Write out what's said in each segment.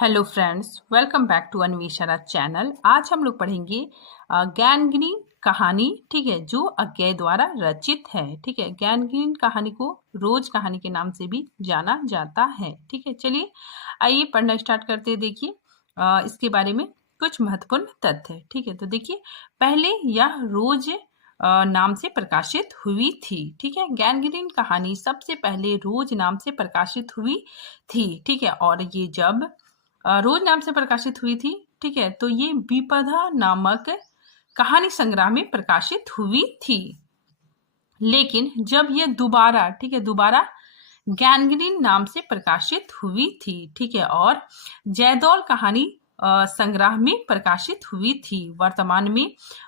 Hello friends, welcome back to Anveshana channel. आज हम लोग पढ़ेंगे ज्ञानगिरी कहानी, ठीक है, जो अज्ञे द्वारा रचित है। ठीक है, ज्ञानगिरी कहानी को रोज कहानी के नाम से भी जाना जाता है। ठीक है, चलिए आइए पढ़ना स्टार्ट करते हैं। देखिए इसके बारे में कुछ महत्वपूर्ण तथ्य। ठीक है, तो देखिए पहले यह रोज नाम से प्रकाशित हुई थी। ठीक है, ज्ञानगिरी कहानी सबसे पहले रोज नाम से प्रकाशित हुई थी। ठीक है, और ये जब रोज नाम से प्रकाशित हुई थी, ठीक है, तो ये विपदा नामक कहानी संग्रह में प्रकाशित हुई थी। लेकिन जब ये दोबारा, ठीक है, दोबारा ज्ञानगिरी नाम से प्रकाशित हुई थी, ठीक है, और जयदौल कहानी संग्रह में प्रकाशित हुई थी। वर्तमान में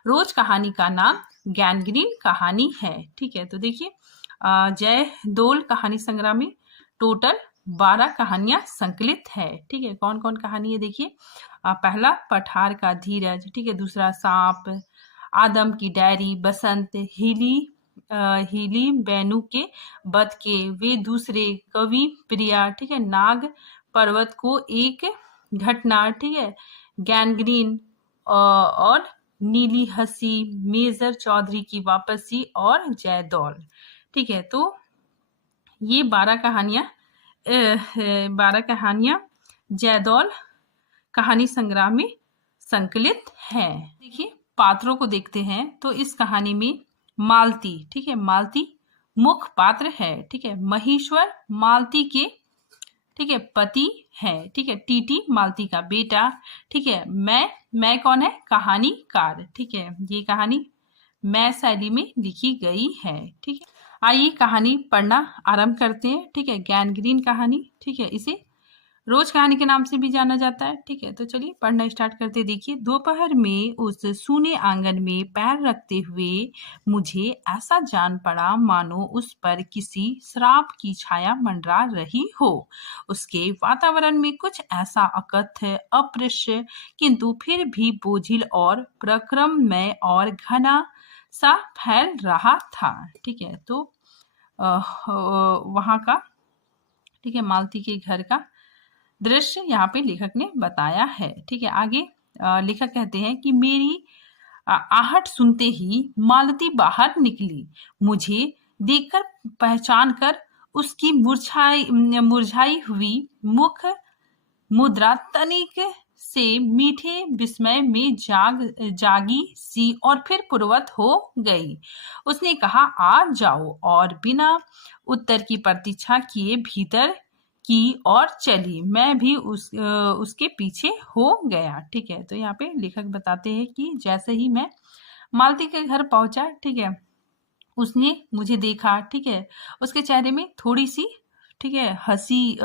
रोज कहानी का नाम ज्ञानगिरी कहानी है। ठीक है, तो देखिए जयदौल कहानी संग्रह में टोटल 12 कहानियां संकलित है। ठीक है, कौन कौन कहानी है देखिए। पहला पठार का धीरज, ठीक है, दूसरा सांप, आदम की डायरी, बसंत, हीली बैनू के बद के वे दूसरे, कवि प्रिया, ठीक है, नाग पर्वत को एक घटना, ठीक है, ज्ञानग्रीन और नीली हंसी, मेजर चौधरी की वापसी और जयदौल। ठीक है, तो ये 12 कहानियां जयदौल कहानी संग्रह में संकलित है। देखिए पात्रों को देखते हैं तो इस कहानी में मालती, ठीक है, मालती मुख्य पात्र है। ठीक है, महेश्वर मालती के, ठीक है, पति है। ठीक है, टीटी मालती का बेटा। ठीक है, मैं कौन है? कहानीकार। ठीक है, ये कहानी मैं शैली में लिखी गई है। ठीक है, आइए कहानी पढ़ना आरंभ करते हैं। ठीक है, ज्ञानगिरी कहानी, ठीक है, इसे रोज कहानी के नाम से भी जाना जाता है। ठीक है, तो चलिए पढ़ना स्टार्ट करते। देखिए दोपहर में उस सूने आंगन में पैर रखते हुए मुझे ऐसा जान पड़ा मानो उस पर किसी श्राप की छाया मंडरा रही हो। उसके वातावरण में कुछ ऐसा अकथ्य, अप्रश्य, किंतु फिर भी बोझिल और प्रक्रममय और घना सा फैल रहा था। ठीक है, तो वहां का, ठीक है, मालती के घर का दृश्य यहाँ पे लेखक ने बताया है। ठीक है, आगे लेखक कहते हैं कि मेरी आहट सुनते ही मालती बाहर निकली। मुझे देखकर पहचान कर उसकी मुरझाई हुई मुख मुद्रा तनिक से मीठे विस्मय में जागी सी और फिर पूर्वत हो गई। उसने कहा आ जाओ, और बिना उत्तर की प्रतीक्षा किए भीतर की और चली। मैं भी उसके पीछे हो गया। ठीक है, तो यहाँ पे लेखक बताते हैं कि जैसे ही मैं मालती के घर पहुंचा, ठीक है, उसने मुझे देखा। ठीक है, उसके चेहरे में थोड़ी सी, ठीक है, हंसी,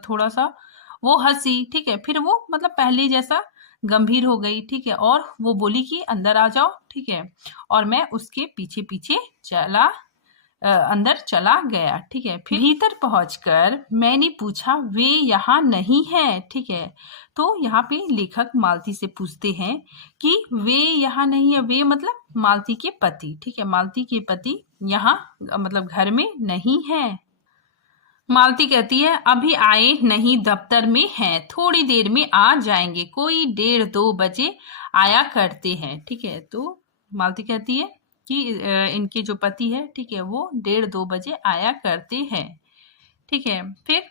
थोड़ा सा वो हंसी, ठीक है, फिर वो मतलब पहले जैसा गंभीर हो गई। ठीक है, और वो बोली कि अंदर आ जाओ। ठीक है, और मैं उसके पीछे पीछे अंदर चला गया। ठीक है, फिर भीतर पहुंचकर मैंने पूछा वे यहाँ नहीं है। ठीक है, तो यहाँ पे लेखक मालती से पूछते हैं कि वे यहाँ नहीं है। वे मतलब मालती के पति। ठीक है, मालती के पति यहाँ मतलब घर में नहीं है। मालती कहती है अभी आए नहीं, दफ्तर में हैं, थोड़ी देर में आ जाएंगे, कोई 1:30 बजे आया करते हैं। ठीक है, तो मालती कहती है कि इनके जो पति है, ठीक है, वो 1:30 बजे आया करते हैं। ठीक है, फिर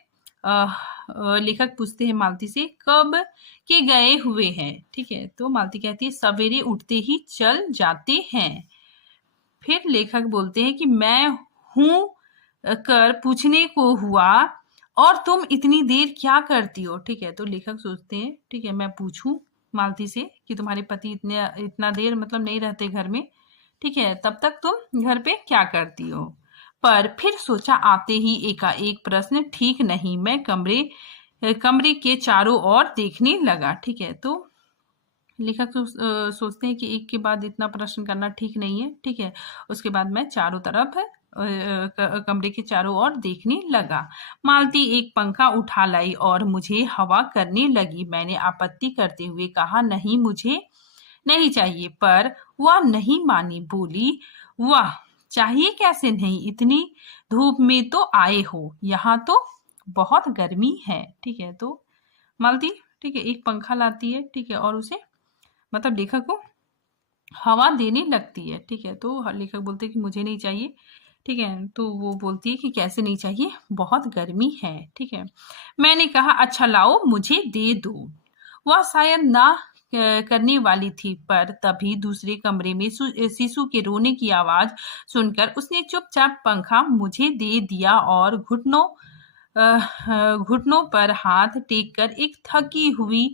लेखक पूछते हैं मालती से कब के गए हुए हैं। ठीक है, तो मालती कहती है सवेरे उठते ही चल जाते हैं। फिर लेखक बोलते हैं कि मैं हूं कर पूछने को हुआ, और तुम इतनी देर क्या करती हो। ठीक है, तो लेखक सोचते हैं, ठीक है, मैं पूछूं मालती से कि तुम्हारे पति इतना देर मतलब नहीं रहते घर में। ठीक है, तब तक तुम घर पे क्या करती हो। पर फिर सोचा आते ही एकाएक प्रश्न ठीक नहीं। मैं कमरे के चारों ओर देखने लगा। ठीक है, तो लेखक सोचते हैं कि एक के बाद इतना प्रश्न करना ठीक नहीं है। ठीक है, उसके बाद मैं चारों तरफ कमरे के चारों ओर देखने लगा। मालती एक पंखा उठा लाई और मुझे हवा करने लगी। मैंने आपत्ति करते हुए कहा नहीं, मुझे नहीं चाहिए, पर वह नहीं मानी। बोली वाह, चाहिए कैसे नहीं, इतनी धूप में तो आए हो, यहाँ तो बहुत गर्मी है। ठीक है, तो मालती ठीक है एक पंखा लाती है, ठीक है, और उसे मतलब लेखक को हवा देने लगती है, ठीक है। तो लेखक बोलते हैं कि मुझे नहीं चाहिए, ठीक है। तो वो बोलती है कि कैसे नहीं चाहिए, बहुत गर्मी है, ठीक है। मैंने कहा अच्छा लाओ मुझे दे दो। वह शायद ना करने वाली थी, पर तभी दूसरे कमरे में शिशु के रोने की आवाज सुनकर उसने चुपचाप पंखा मुझे दे दिया और घुटनों पर हाथ टेक कर एक थकी हुई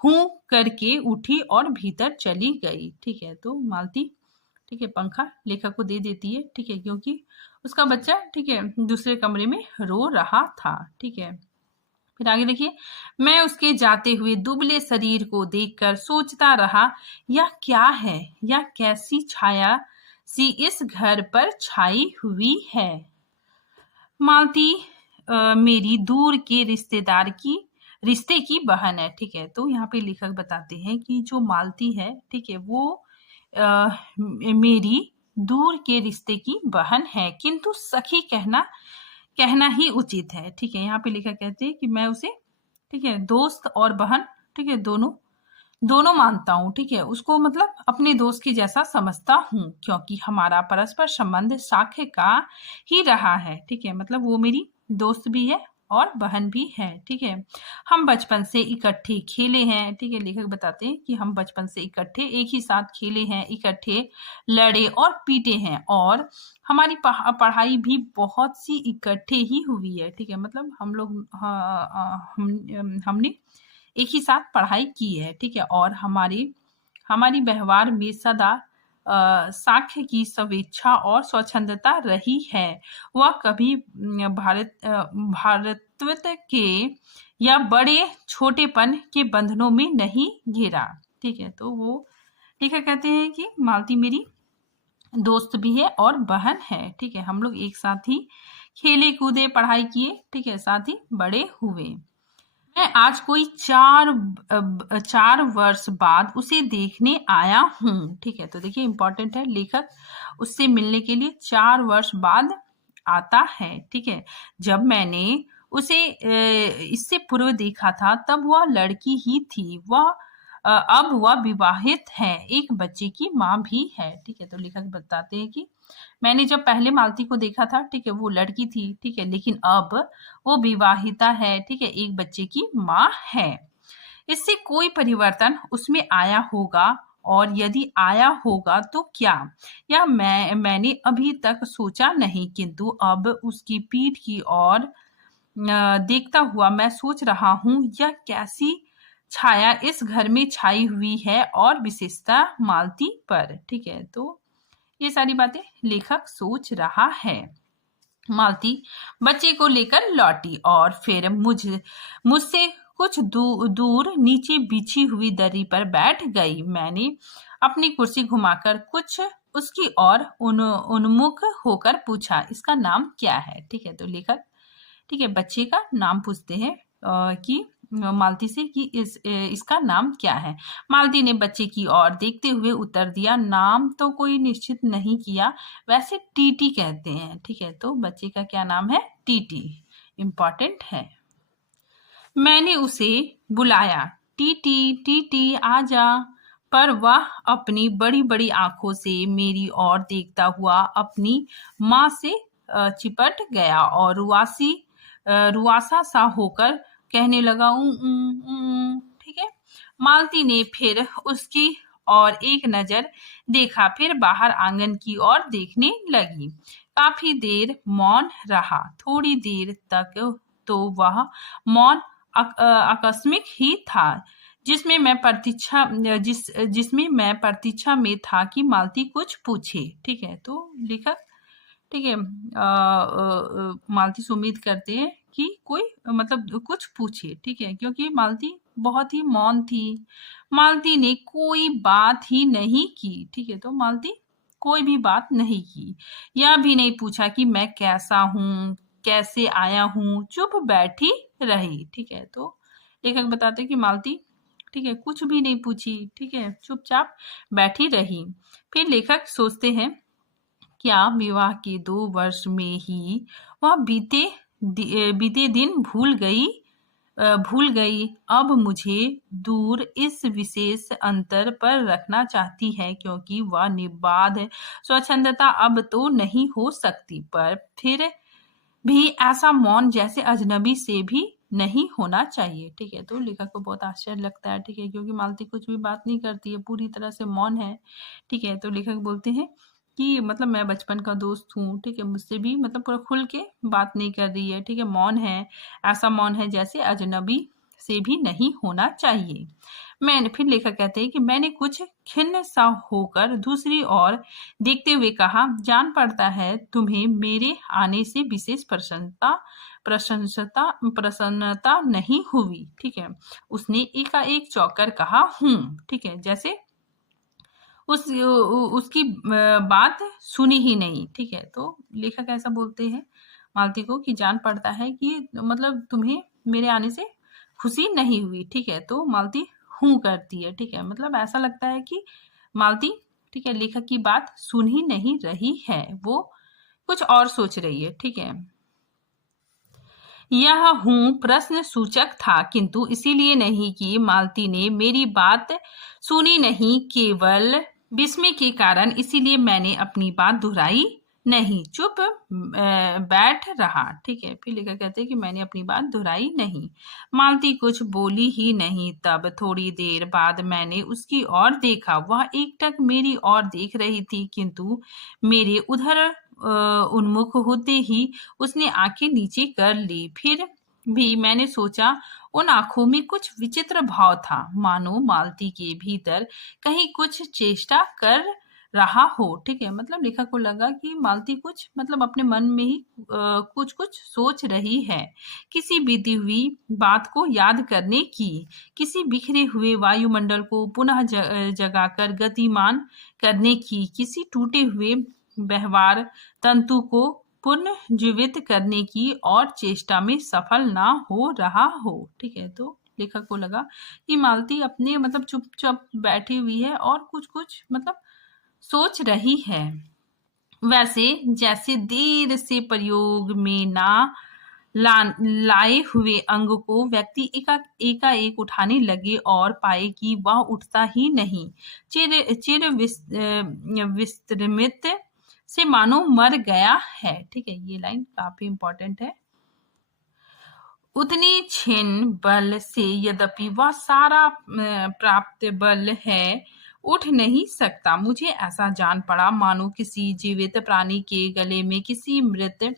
हूं करके उठी और भीतर चली गई, ठीक है। तो मालती ठीक है पंखा लेखक को दे देती है, ठीक है, क्योंकि उसका बच्चा ठीक है दूसरे कमरे में रो रहा था, ठीक है। फिर आगे देखिए, मैं उसके जाते हुए दुबले शरीर को देखकर सोचता रहा, यह क्या है, यह कैसी छाया सी इस घर पर छाई हुई है। मालती मेरी दूर के रिश्ते की बहन है, ठीक है। तो यहाँ पे लेखक बताते हैं कि जो मालती है, ठीक है, वो मेरी दूर के रिश्ते की बहन है, किंतु सखी कहना ही उचित है, ठीक है। यहाँ पे लेखक कहते हैं कि मैं उसे ठीक है दोस्त और बहन ठीक है दोनों मानता हूँ, ठीक है। उसको मतलब अपने दोस्त की जैसा समझता हूँ, क्योंकि हमारा परस्पर संबंध साख्य का ही रहा है, ठीक है। मतलब वो मेरी दोस्त भी है और बहन भी है, ठीक है। हम बचपन से इकट्ठे खेले हैं, ठीक है। लेखक बताते हैं कि हम बचपन से इकट्ठे एक ही साथ खेले हैं, इकट्ठे लड़े और पीटे हैं, और हमारी पढ़ाई भी बहुत सी इकट्ठे ही हुई है, ठीक है। मतलब हम लोग हमने एक ही साथ पढ़ाई की है, ठीक है। और हमारी व्यवहार में सदा साख्य की स्वेच्छा और स्वच्छंदता रही है। वह कभी भारतत्व के या बड़े छोटेपन के बंधनों में नहीं घिरा, ठीक है। तो वो ठीक है कहते हैं कि मालती मेरी दोस्त भी है और बहन है, ठीक है। हम लोग एक साथ ही खेले कूदे पढ़ाई किए, ठीक है, साथ ही बड़े हुए। मैं आज कोई 4 वर्ष बाद उसे देखने आया हूँ, ठीक है। तो देखिए इंपॉर्टेंट है, लेखक उससे मिलने के लिए 4 वर्ष बाद आता है, ठीक है। जब मैंने उसे इससे पूर्व देखा था तब वह लड़की ही थी, अब वह विवाहित है, एक बच्चे की माँ भी है, ठीक है। तो लेखक बताते हैं कि मैंने जब पहले मालती को देखा था, ठीक है, वो लड़की थी, ठीक है, लेकिन अब वो विवाहिता है, ठीक है, एक बच्चे की माँ है। इससे कोई परिवर्तन उसमें आया होगा, और यदि आया होगा तो क्या, या मैंने अभी तक सोचा नहीं, किंतु अब उसकी पीठ की ओर देखता हुआ मैं सोच रहा हूँ यह कैसी छाया इस घर में छाई हुई है, और विशेषता मालती पर, ठीक है। तो ये सारी बातें लेखक सोच रहा है। मालती बच्चे को लेकर लौटी और फिर मुझसे कुछ दूर नीचे बिछी हुई दरी पर बैठ गई। मैंने अपनी कुर्सी घुमाकर कुछ उसकी ओर उन्मुख होकर पूछा, इसका नाम क्या है, ठीक है। तो लेखक ठीक है बच्चे का नाम पूछते हैं कि मालती से कि इसका नाम क्या है। मालती ने बच्चे की ओर देखते हुए उत्तर दिया, नाम तो कोई निश्चित नहीं किया, वैसे टीटी कहते हैं, ठीक है। तो बच्चे का क्या नाम है, टीटी, इम्पॉर्टेंट है। मैंने उसे बुलाया, टीटी टीटी आजा, पर वह अपनी बड़ी बड़ी आंखों से मेरी ओर देखता हुआ अपनी माँ से चिपट गया और रुआसा सा होकर कहने लगा ठीक है। मालती ने फिर उसकी और एक नजर देखा, फिर बाहर आंगन की ओर देखने लगी। काफी देर मौन रहा, थोड़ी देर तक तो वह मौन आकस्मिक ही था, जिसमें मैं प्रतीक्षा में था कि मालती कुछ पूछे, ठीक है। तो लेखक ठीक है मालती से उम्मीद करते हैं कि कोई मतलब कुछ पूछे, ठीक है, क्योंकि मालती बहुत ही मौन थी। मालती ने कोई बात ही नहीं की, ठीक है। तो मालती कोई भी बात नहीं की, यह भी नहीं पूछा कि मैं कैसा हूँ, कैसे आया हूँ, चुप बैठी रही, ठीक है। तो लेखक बताते कि मालती ठीक है कुछ भी नहीं पूछी, ठीक है, चुपचाप बैठी रही। फिर लेखक सोचते हैं क्या विवाह के 2 वर्ष में ही वह बीते दिन भूल गई भूल गई। अब मुझे दूर इस विशेष अंतर पर रखना चाहती है, क्योंकि वह निर्बाध स्वच्छंदता अब तो नहीं हो सकती, पर फिर भी ऐसा मौन जैसे अजनबी से भी नहीं होना चाहिए। ठीक है, तो लेखक को बहुत आश्चर्य लगता है। ठीक है, क्योंकि मालती कुछ भी बात नहीं करती है, पूरी तरह से मौन है। ठीक है, तो लेखक बोलते हैं कि मतलब मैं बचपन का दोस्त हूँ। ठीक है, मुझसे भी मतलब पूरा खुल के बात नहीं कर रही है। ठीक है, मौन है, ऐसा मौन है जैसे अजनबी से भी नहीं होना चाहिए। मैंने फिर लेखक कहते हैं कि मैंने कुछ खिन्न सा होकर दूसरी ओर देखते हुए कहा, जान पड़ता है तुम्हें मेरे आने से विशेष प्रसन्नता नहीं हुई। ठीक है, उसने एकाएक चौंक कर कहा, हूँ। ठीक है, जैसे उसकी बात सुनी ही नहीं। ठीक है, तो लेखक ऐसा बोलते हैं मालती को कि जान पड़ता है कि मतलब तुम्हें मेरे आने से खुशी नहीं हुई। ठीक है, तो मालती हूँ करती है। ठीक है, मतलब ऐसा लगता है कि मालती, ठीक है, लेखक की बात सुन ही नहीं रही है, वो कुछ और सोच रही है। ठीक है, यह हूँ प्रश्न सूचक था, किंतु इसीलिए नहीं कि मालती ने मेरी बात सुनी नहीं, केवल विस्मय के कारण। इसीलिए मैंने अपनी बात दोहराई नहीं, चुप बैठ रहा। ठीक है, फिर लेखक कहते हैं कि मैंने अपनी बात दोहराई नहीं। मालती कुछ बोली ही नहीं। तब थोड़ी देर बाद मैंने उसकी ओर देखा। वह एकटक मेरी ओर देख रही थी, किंतु मेरे उधर उन्मुख होते ही उसने आंखें नीचे कर ली। फिर भी मैंने सोचा, उन आंखों में कुछ विचित्र भाव था, मानो मालती के भीतर कहीं कुछ चेष्टा कर रहा हो। ठीक है, मतलब लेखक को लगा कि मालती कुछ मतलब अपने मन में ही कुछ कुछ सोच रही है, किसी बीती हुई बात को याद करने की, किसी बिखरे हुए वायुमंडल को पुनः जगाकर गतिमान करने की, किसी टूटे हुए व्यवहार तंतु को पुनर्जीवित करने की और चेष्टा में सफल ना हो रहा हो। ठीक है, तो लेखक को लगा कि मालती अपने मतलब चुपचाप बैठी हुई है और कुछ कुछ मतलब सोच रही है, वैसे जैसे देर से प्रयोग में ना लाए हुए अंग को व्यक्ति एकाएक उठाने लगे और पाए कि वह उठता ही नहीं, चिर विश्रमित से मानो मर गया है। ठीक है, ये लाइन काफी इंपॉर्टेंट है। उतनी क्षीण बल से यद्यपि वह सारा प्राप्त बल है, उठ नहीं सकता। मुझे ऐसा जान पड़ा मानो किसी जीवित प्राणी के गले में किसी मृत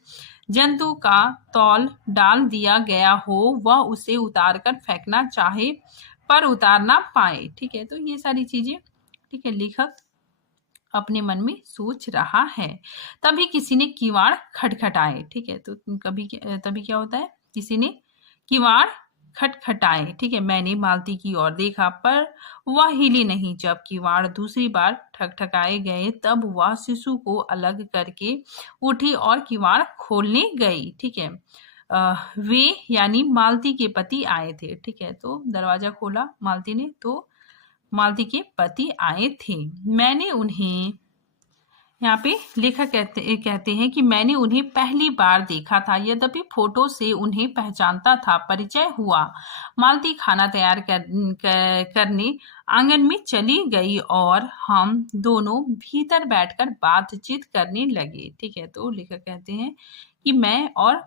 जंतु का तौल डाल दिया गया हो, वह उसे उतार कर फेंकना चाहे पर उतार ना पाए। ठीक है, तो ये सारी चीजें, ठीक है, लेखक अपने मन में सोच रहा है। तभी किसी ने किवाड़ खटखटाए। ठीक है, तो तभी क्या होता है, किसी ने किवाड़ खटखटाए। ठीक है, मैंने मालती की ओर देखा, पर वह हिली नहीं। जब किवाड़ दूसरी बार ठकठकाए गए, तब वह शिशु को अलग करके उठी और किवाड़ खोलने गई। ठीक है, वे यानी मालती के पति आए थे। ठीक है, तो दरवाजा खोला मालती ने, तो मालती के पति आए थे। मैंने उन्हें, यहाँ पे लेखक कहते हैं कि मैंने उन्हें पहली बार देखा था, यद्यपि फोटो से उन्हें पहचानता था। परिचय हुआ। मालती खाना तैयार करने आंगन में चली गई और हम दोनों भीतर बैठकर बातचीत करने लगे। ठीक है, तो लेखक कहते हैं कि मैं और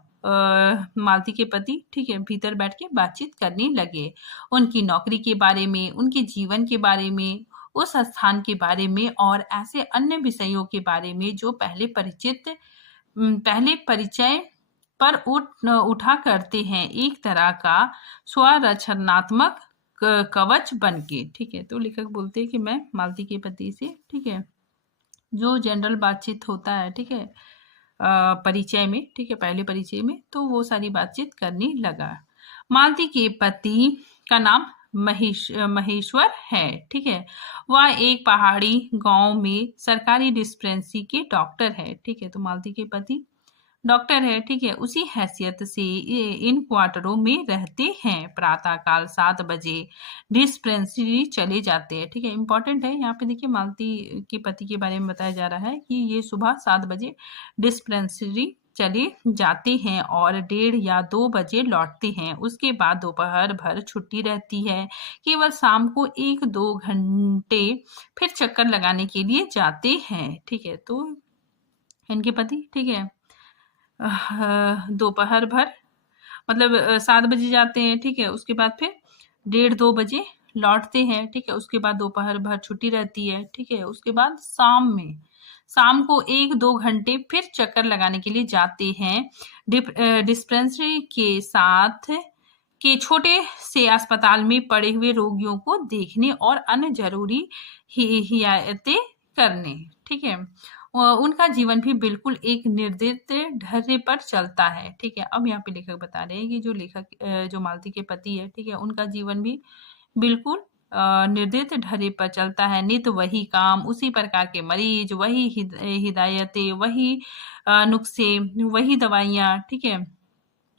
मालती के पति, ठीक है, भीतर बैठ के बातचीत करने लगे, उनकी नौकरी के बारे में, उनके जीवन के बारे में, उस स्थान के बारे में और ऐसे अन्य विषयों के बारे में जो पहले परिचय पर उठा करते हैं, एक तरह का स्वरचनात्मक कवच बन के। ठीक है, तो लेखक बोलते हैं कि मैं मालती के पति से, ठीक है, जो जनरल बातचीत होता है, ठीक है, परिचय में, ठीक है, पहले परिचय में, तो वो सारी बातचीत करने लगा। मालती के पति का नाम महेश्वर है। ठीक है, वह एक पहाड़ी गांव में सरकारी डिस्पेंसरी के डॉक्टर है। ठीक है, तो मालती के पति डॉक्टर है। ठीक है, उसी हैसियत से इन क्वार्टरों में रहते हैं। प्रातःकाल 7 बजे डिस्पेंसरी चले जाते हैं। ठीक है, इंपॉर्टेंट है यहाँ पे, देखिए मालती के पति के बारे में बताया जा रहा है कि ये सुबह 7 बजे डिस्पेंसरी चले जाते हैं और 1:30 या 2 बजे लौटते हैं। उसके बाद दोपहर भर छुट्टी रहती है। केवल शाम को 1-2 घंटे फिर चक्कर लगाने के लिए जाते हैं। ठीक है, तो इनके पति, ठीक है, दोपहर भर मतलब 7 बजे जाते हैं। ठीक है, उसके बाद फिर 1:30-2 बजे लौटते हैं। ठीक है, उसके बाद दोपहर भर छुट्टी रहती है। ठीक है, उसके बाद शाम को 1-2 घंटे फिर चक्कर लगाने के लिए जाते हैं। डिस्पेंसरी के साथ के छोटे से अस्पताल में पड़े हुए रोगियों को देखने और अन्य जरूरी हियायतें करने। ठीक है, उनका जीवन भी बिल्कुल एक निर्दिष्ट ढर्रे पर चलता है। ठीक है, अब यहाँ पे लेखक बता रहे हैं कि जो मालती के पति है, ठीक है, उनका जीवन भी बिल्कुल निर्दिष्ट ढर्रे पर चलता है। नित्य वही काम, उसी प्रकार के मरीज, वही हिदायतें, वही नुस्खे, वही दवाइयाँ। ठीक है,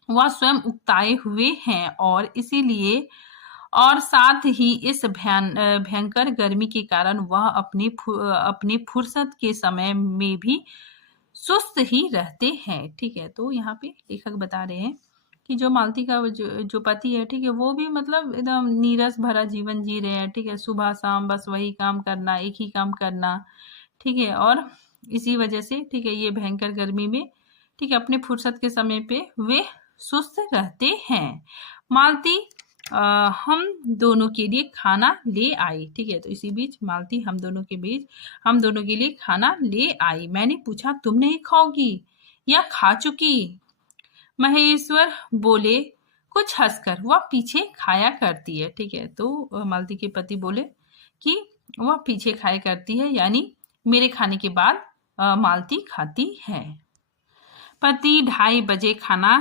वह स्वयं उकताए हुए हैं और इसीलिए और साथ ही इस भयंकर गर्मी के कारण वह अपने फुर्सत के समय में भी सुस्त ही रहते हैं। ठीक है, तो यहाँ पे लेखक बता रहे हैं कि जो मालती का जो पति है, ठीक है, वो भी मतलब एकदम नीरस भरा जीवन जी रहे हैं। ठीक है, सुबह शाम बस वही काम करना, एक ही काम करना। ठीक है, और इसी वजह से, ठीक है, ये भयंकर गर्मी में, ठीक है, अपने फुर्सत के समय पे वे सुस्त रहते हैं। मालती हम दोनों के लिए खाना ले आई। ठीक है, तो इसी बीच मालती हम दोनों के लिए खाना ले आई। मैंने पूछा, तुम नहीं खाओगी या खा चुकी? महेश्वर बोले कुछ हंसकर, वह पीछे खाया करती है। ठीक है, तो मालती के पति बोले कि वह पीछे खाया करती है, यानी मेरे खाने के बाद मालती खाती है। पति 2:30 बजे खाना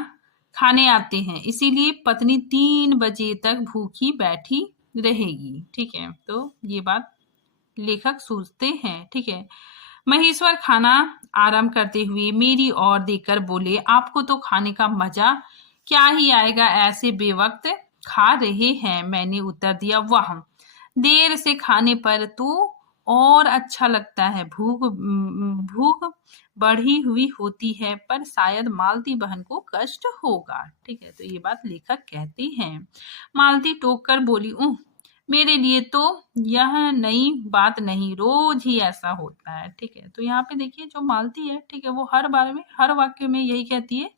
खाने आते हैं, इसीलिए पत्नी 3 बजे तक भूखी बैठी रहेगी। ठीक है, तो ये बात लेखक सोचते हैं। ठीक है, महेश्वर खाना आराम करते हुए मेरी ओर देखकर बोले, आपको तो खाने का मजा क्या ही आएगा, ऐसे बेवक्त खा रहे हैं। मैंने उत्तर दिया, वाह, देर से खाने पर तो और अच्छा लगता है। भूख बढ़ी हुई होती है, पर शायद मालती बहन को कष्ट होगा। ठीक है, तो ये बात लेखक कहते हैं। मालती टोक कर बोली, मेरे लिए तो यह नई बात नहीं, रोज ही ऐसा होता है। ठीक है, तो यहाँ पे देखिए जो मालती है, ठीक है, वो हर बार में, हर वाक्य में यही कहती है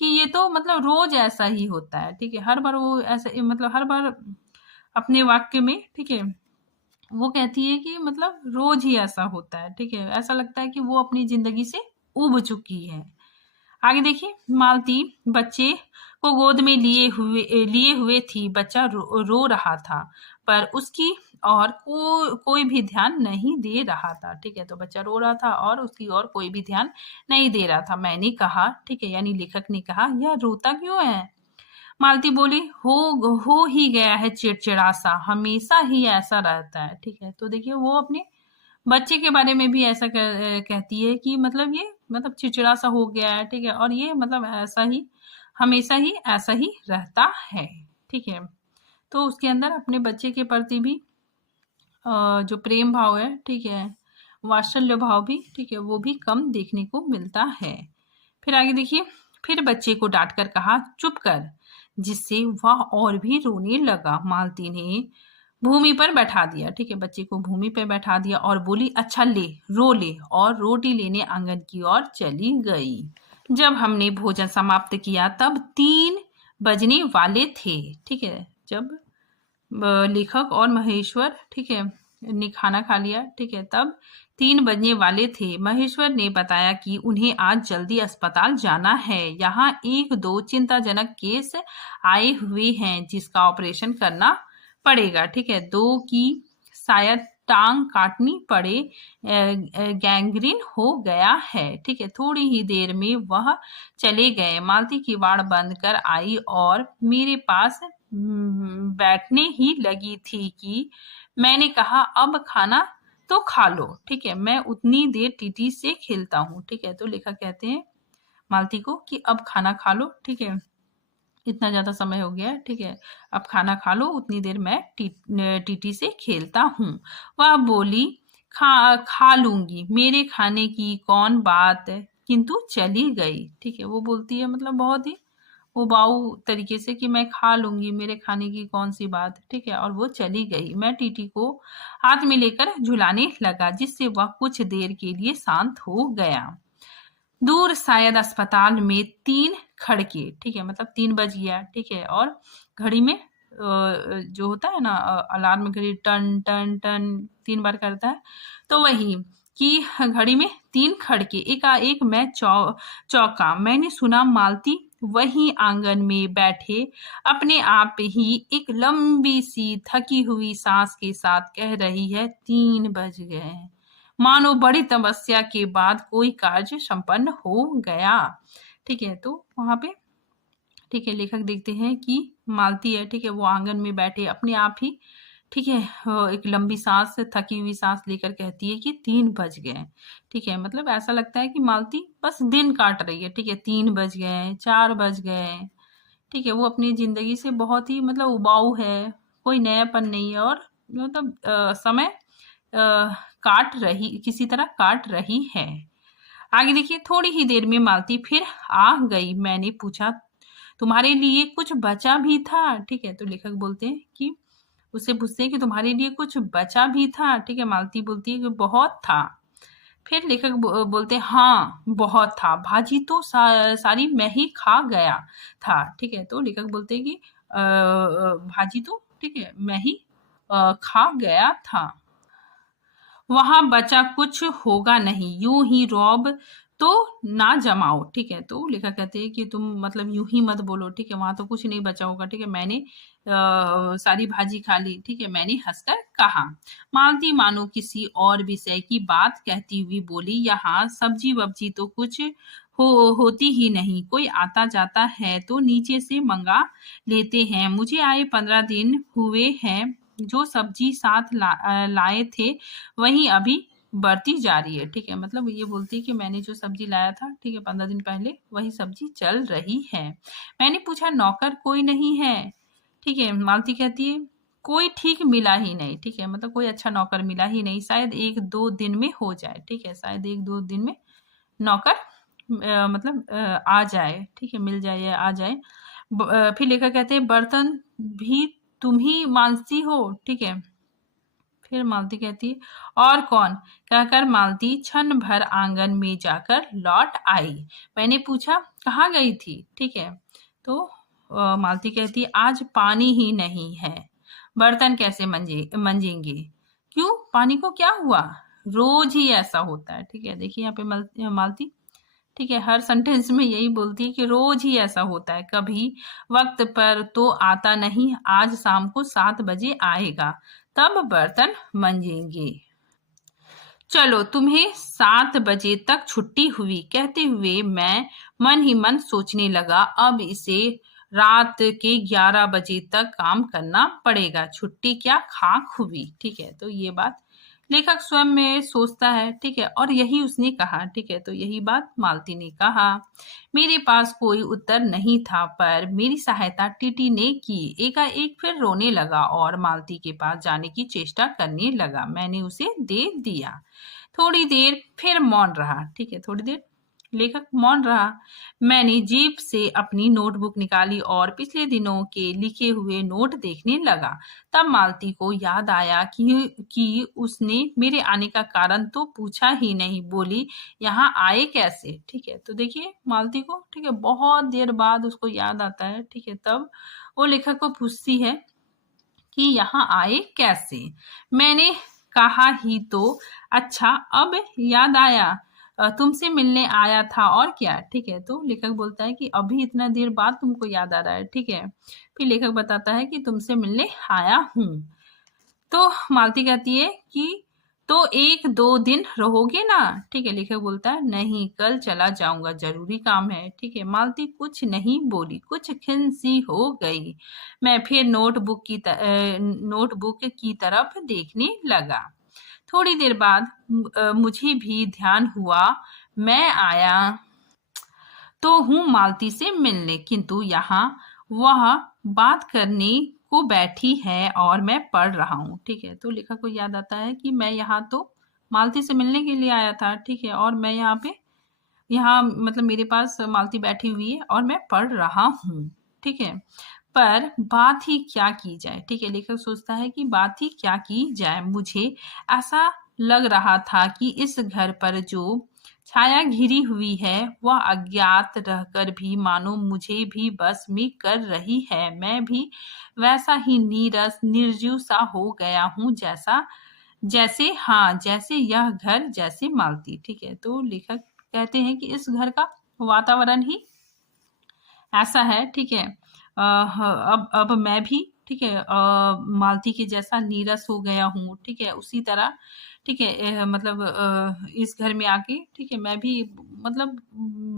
कि ये तो मतलब रोज ऐसा ही होता है। ठीक है, हर बार वो ऐसा, मतलब हर बार अपने वाक्य में, ठीक है, वो कहती है कि मतलब रोज ही ऐसा होता है। ठीक है, ऐसा लगता है कि वो अपनी जिंदगी से उब चुकी है। आगे देखिए, मालती बच्चे को गोद में लिए हुए थी। बच्चा रो रहा था, पर उसकी और कोई भी ध्यान नहीं दे रहा था। ठीक है, तो बच्चा रो रहा था और उसकी और कोई भी ध्यान नहीं दे रहा था। मैंने कहा, ठीक है, यानी लेखक ने कहा, यह रोता क्यों है? मालती बोली, हो ही गया है चिड़चिड़ा सा, हमेशा ही ऐसा रहता है। ठीक है, तो देखिए वो अपने बच्चे के बारे में भी ऐसा कहती है कि मतलब ये मतलब चिड़चिड़ा सा हो गया है। ठीक है, और ये मतलब ऐसा ही हमेशा ही ऐसा ही रहता है। ठीक है, तो उसके अंदर अपने बच्चे के प्रति भी जो प्रेम भाव है, ठीक है, वात्सल्य भाव भी, ठीक है, वो भी कम देखने को मिलता है। फिर आगे देखिए, फिर बच्चे को डांट कर कहा, चुप कर, जिससे वह और भी रोने लगा। मालती ने भूमि पर बैठा दिया। ठीक है, बच्चे को भूमि पर बैठा दिया और बोली, अच्छा ले, रो ले, और रोटी लेने आंगन की ओर चली गई। जब हमने भोजन समाप्त किया तब 3 बजने वाले थे। ठीक है, जब लेखक और महेश्वर, ठीक है, ने खाना खा लिया, ठीक है, तब 3 बजने वाले थे। महेश्वर ने बताया कि उन्हें आज जल्दी अस्पताल जाना है। यहाँ 1-2 चिंताजनक केस आए हुए हैं जिसका ऑपरेशन करना पड़ेगा। ठीक है, 2 की शायद टांग काटनी पड़े, गैंग्रीन हो गया है। ठीक है, थोड़ी ही देर में वह चले गए। मालती किवाड़ बंद कर आई और मेरे पास बैठने ही लगी थी कि मैंने कहा, अब खाना तो खा लो। ठीक है, मैं उतनी देर टीटी से खेलता हूँ। ठीक है, तो लेखक कहते हैं मालती को कि अब खाना खा लो। ठीक है, इतना ज्यादा समय हो गया है। ठीक है, अब खाना खा लो, उतनी देर मैं टीटी से खेलता हूँ। वह बोली, खा लूंगी, मेरे खाने की कौन बात किंतु चली गई। ठीक है, वो बोलती है मतलब बहुत ही उबाऊ तरीके से कि मैं खा लूंगी, मेरे खाने की कौन सी बात। ठीक है, और वो चली गई। मैं टीटी को हाथ में लेकर झुलाने लगा, जिससे वह कुछ देर के लिए शांत हो गया। दूर शायद अस्पताल में 3 खड़के। ठीक है, मतलब 3 बज गया। ठीक है, और घड़ी में जो होता है ना अलार्म घड़ी टन टन टन 3 बार करता है, तो वही कि घड़ी में 3 खड़के। एकाएक मैं चौंका। मैंने सुना मालती वहीं आंगन में बैठे अपने आप ही एक लंबी सी थकी हुई सांस के साथ कह रही है, 3 बज गए। मानो बड़ी तपस्या के बाद कोई कार्य संपन्न हो गया। ठीक है, तो वहां पे ठीक है लेखक देखते हैं कि मालती है, ठीक है, वो आंगन में बैठे अपने आप ही, ठीक है, एक लंबी सांस, थकी हुई सांस लेकर कहती है कि 3 बज गए। ठीक है, मतलब ऐसा लगता है कि मालती बस दिन काट रही है। ठीक है, 3 बज गए, 4 बज गए। ठीक है, वो अपनी जिंदगी से बहुत ही मतलब उबाऊ है, कोई नयापन नहीं है, और मतलब समय काट रही, किसी तरह काट रही है। आगे देखिए, थोड़ी ही देर में मालती फिर आ गई। मैंने पूछा, तुम्हारे लिए कुछ बचा भी था? ठीक है, तो लेखक बोलते हैं कि उससे पूछते हैं कि तुम्हारे लिए कुछ बचा भी था? ठीक है, मालती बोलती है कि बहुत था। फिर लेखक बोलते हैं, हाँ बहुत था, भाजी तो सारी मैं ही खा गया था। ठीक है, तो लेखक बोलते हैं कि भाजी तो ठीक है मैं ही खा गया था, वहां बचा कुछ होगा नहीं, यूं ही रौब तो ना जमाओ। ठीक है, तो लेखक कहते हैं कि तुम मतलब यूं ही मत बोलो। ठीक है, वहां तो कुछ नहीं बचा होगा। ठीक है, मैंने सारी भाजी खा ली। ठीक है, मैंने हंसकर कहा। मालती मानो किसी और विषय की बात कहती हुई बोली, यहाँ सब्जी वब्जी तो कुछ होती ही नहीं, कोई आता जाता है तो नीचे से मंगा लेते हैं। मुझे आए 15 दिन हुए हैं, जो सब्जी साथ लाए थे वही अभी बढ़ती जा रही है। ठीक है, मतलब ये बोलती है कि मैंने जो सब्जी लाया था, ठीक है, 15 दिन पहले, वही सब्जी चल रही है। मैंने पूछा, नौकर कोई नहीं है? ठीक है, मालती कहती है, कोई ठीक मिला ही नहीं। ठीक है, मतलब कोई अच्छा नौकर मिला ही नहीं, शायद 1-2 दिन में हो जाए। ठीक है, शायद 1-2 दिन में नौकर मतलब आ जाए। ठीक है, मिल जाए या आ जाए। फिर लेखक कहते हैं, बर्तन भी तुम ही मांजती हो? ठीक है, फिर मालती कहती है, और कौन? कहकर मालती क्षण भर आंगन में जाकर लौट आई। मैंने पूछा, कहाँ गई थी? ठीक है, तो मालती कहती है, आज पानी ही नहीं है, बर्तन कैसे मंजेंगे? क्यों, पानी को क्या हुआ? रोज ही ऐसा होता है। ठीक है, देखिए यहाँ पे मालती, ठीक है, हर सेंटेंस में यही बोलती है कि रोज ही ऐसा होता है, कभी वक्त पर तो आता नहीं, आज शाम को 7 बजे आएगा, तब बर्तन मंजेंगे। चलो, तुम्हें 7 बजे तक छुट्टी हुई। कहते हुए मैं मन ही मन सोचने लगा, अब इसे रात के 11 बजे तक काम करना पड़ेगा, छुट्टी क्या खाक हुई। ठीक है, तो ये बात लेखक स्वयं में सोचता है। ठीक है, और यही उसने कहा। ठीक है, तो यही बात मालती ने कहा। मेरे पास कोई उत्तर नहीं था, पर मेरी सहायता टीटी ने की। एकाएक फिर रोने लगा और मालती के पास जाने की चेष्टा करने लगा। मैंने उसे दे दिया। थोड़ी देर फिर मौन रहा। ठीक है, थोड़ी देर लेखक मौन रहा। मैंने जेब से अपनी नोटबुक निकाली और पिछले दिनों के लिखे हुए नोट देखने लगा। तब मालती को याद आया कि उसने मेरे आने का कारण तो पूछा ही नहीं। बोली, यहाँ आए कैसे? ठीक है, तो देखिए मालती को, ठीक है, बहुत देर बाद उसको याद आता है। ठीक है, तब वो लेखक को पूछती है कि यहाँ आए कैसे? मैंने कहा ही तो। अच्छा, अब याद आया, तुमसे मिलने आया था, और क्या? ठीक है, तो लेखक बोलता है कि अभी इतना देर बाद तुमको याद आ रहा है। ठीक है, फिर लेखक बताता है कि तुमसे मिलने आया हूँ। तो मालती कहती है कि तो 1-2 दिन रहोगे ना? ठीक है, लेखक बोलता है, नहीं, कल चला जाऊंगा, जरूरी काम है। ठीक है, मालती कुछ नहीं बोली, कुछ खिन्न हो गई। मैं फिर नोटबुक की तरफ देखने लगा। थोड़ी देर बाद मुझे भी ध्यान हुआ, मैं आया तो हूँ मालती से मिलने, किंतु यहाँ वह बात करने को बैठी है और मैं पढ़ रहा हूँ। ठीक है, तो लेखक को याद आता है कि मैं यहाँ तो मालती से मिलने के लिए आया था। ठीक है, और मैं यहाँ पे यहाँ मतलब मेरे पास मालती बैठी हुई है और मैं पढ़ रहा हूँ, ठीक है। पर बात ही क्या की जाए, ठीक है। लेखक सोचता है कि बात ही क्या की जाए। मुझे ऐसा लग रहा था कि इस घर पर जो छाया घिरी हुई है वह अज्ञात रहकर भी मानो मुझे भी बस में कर रही है। मैं भी वैसा ही नीरस निर्जीव सा हो गया हूँ जैसा जैसे हाँ जैसे यह घर जैसे मालती, ठीक है। तो लेखक कहते हैं कि इस घर का वातावरण ही ऐसा है, ठीक है। अब मैं भी, ठीक है, मालती के जैसा नीरस हो गया हूँ, ठीक है। उसी तरह, ठीक है, मतलब इस घर में आके, ठीक है, मैं भी मतलब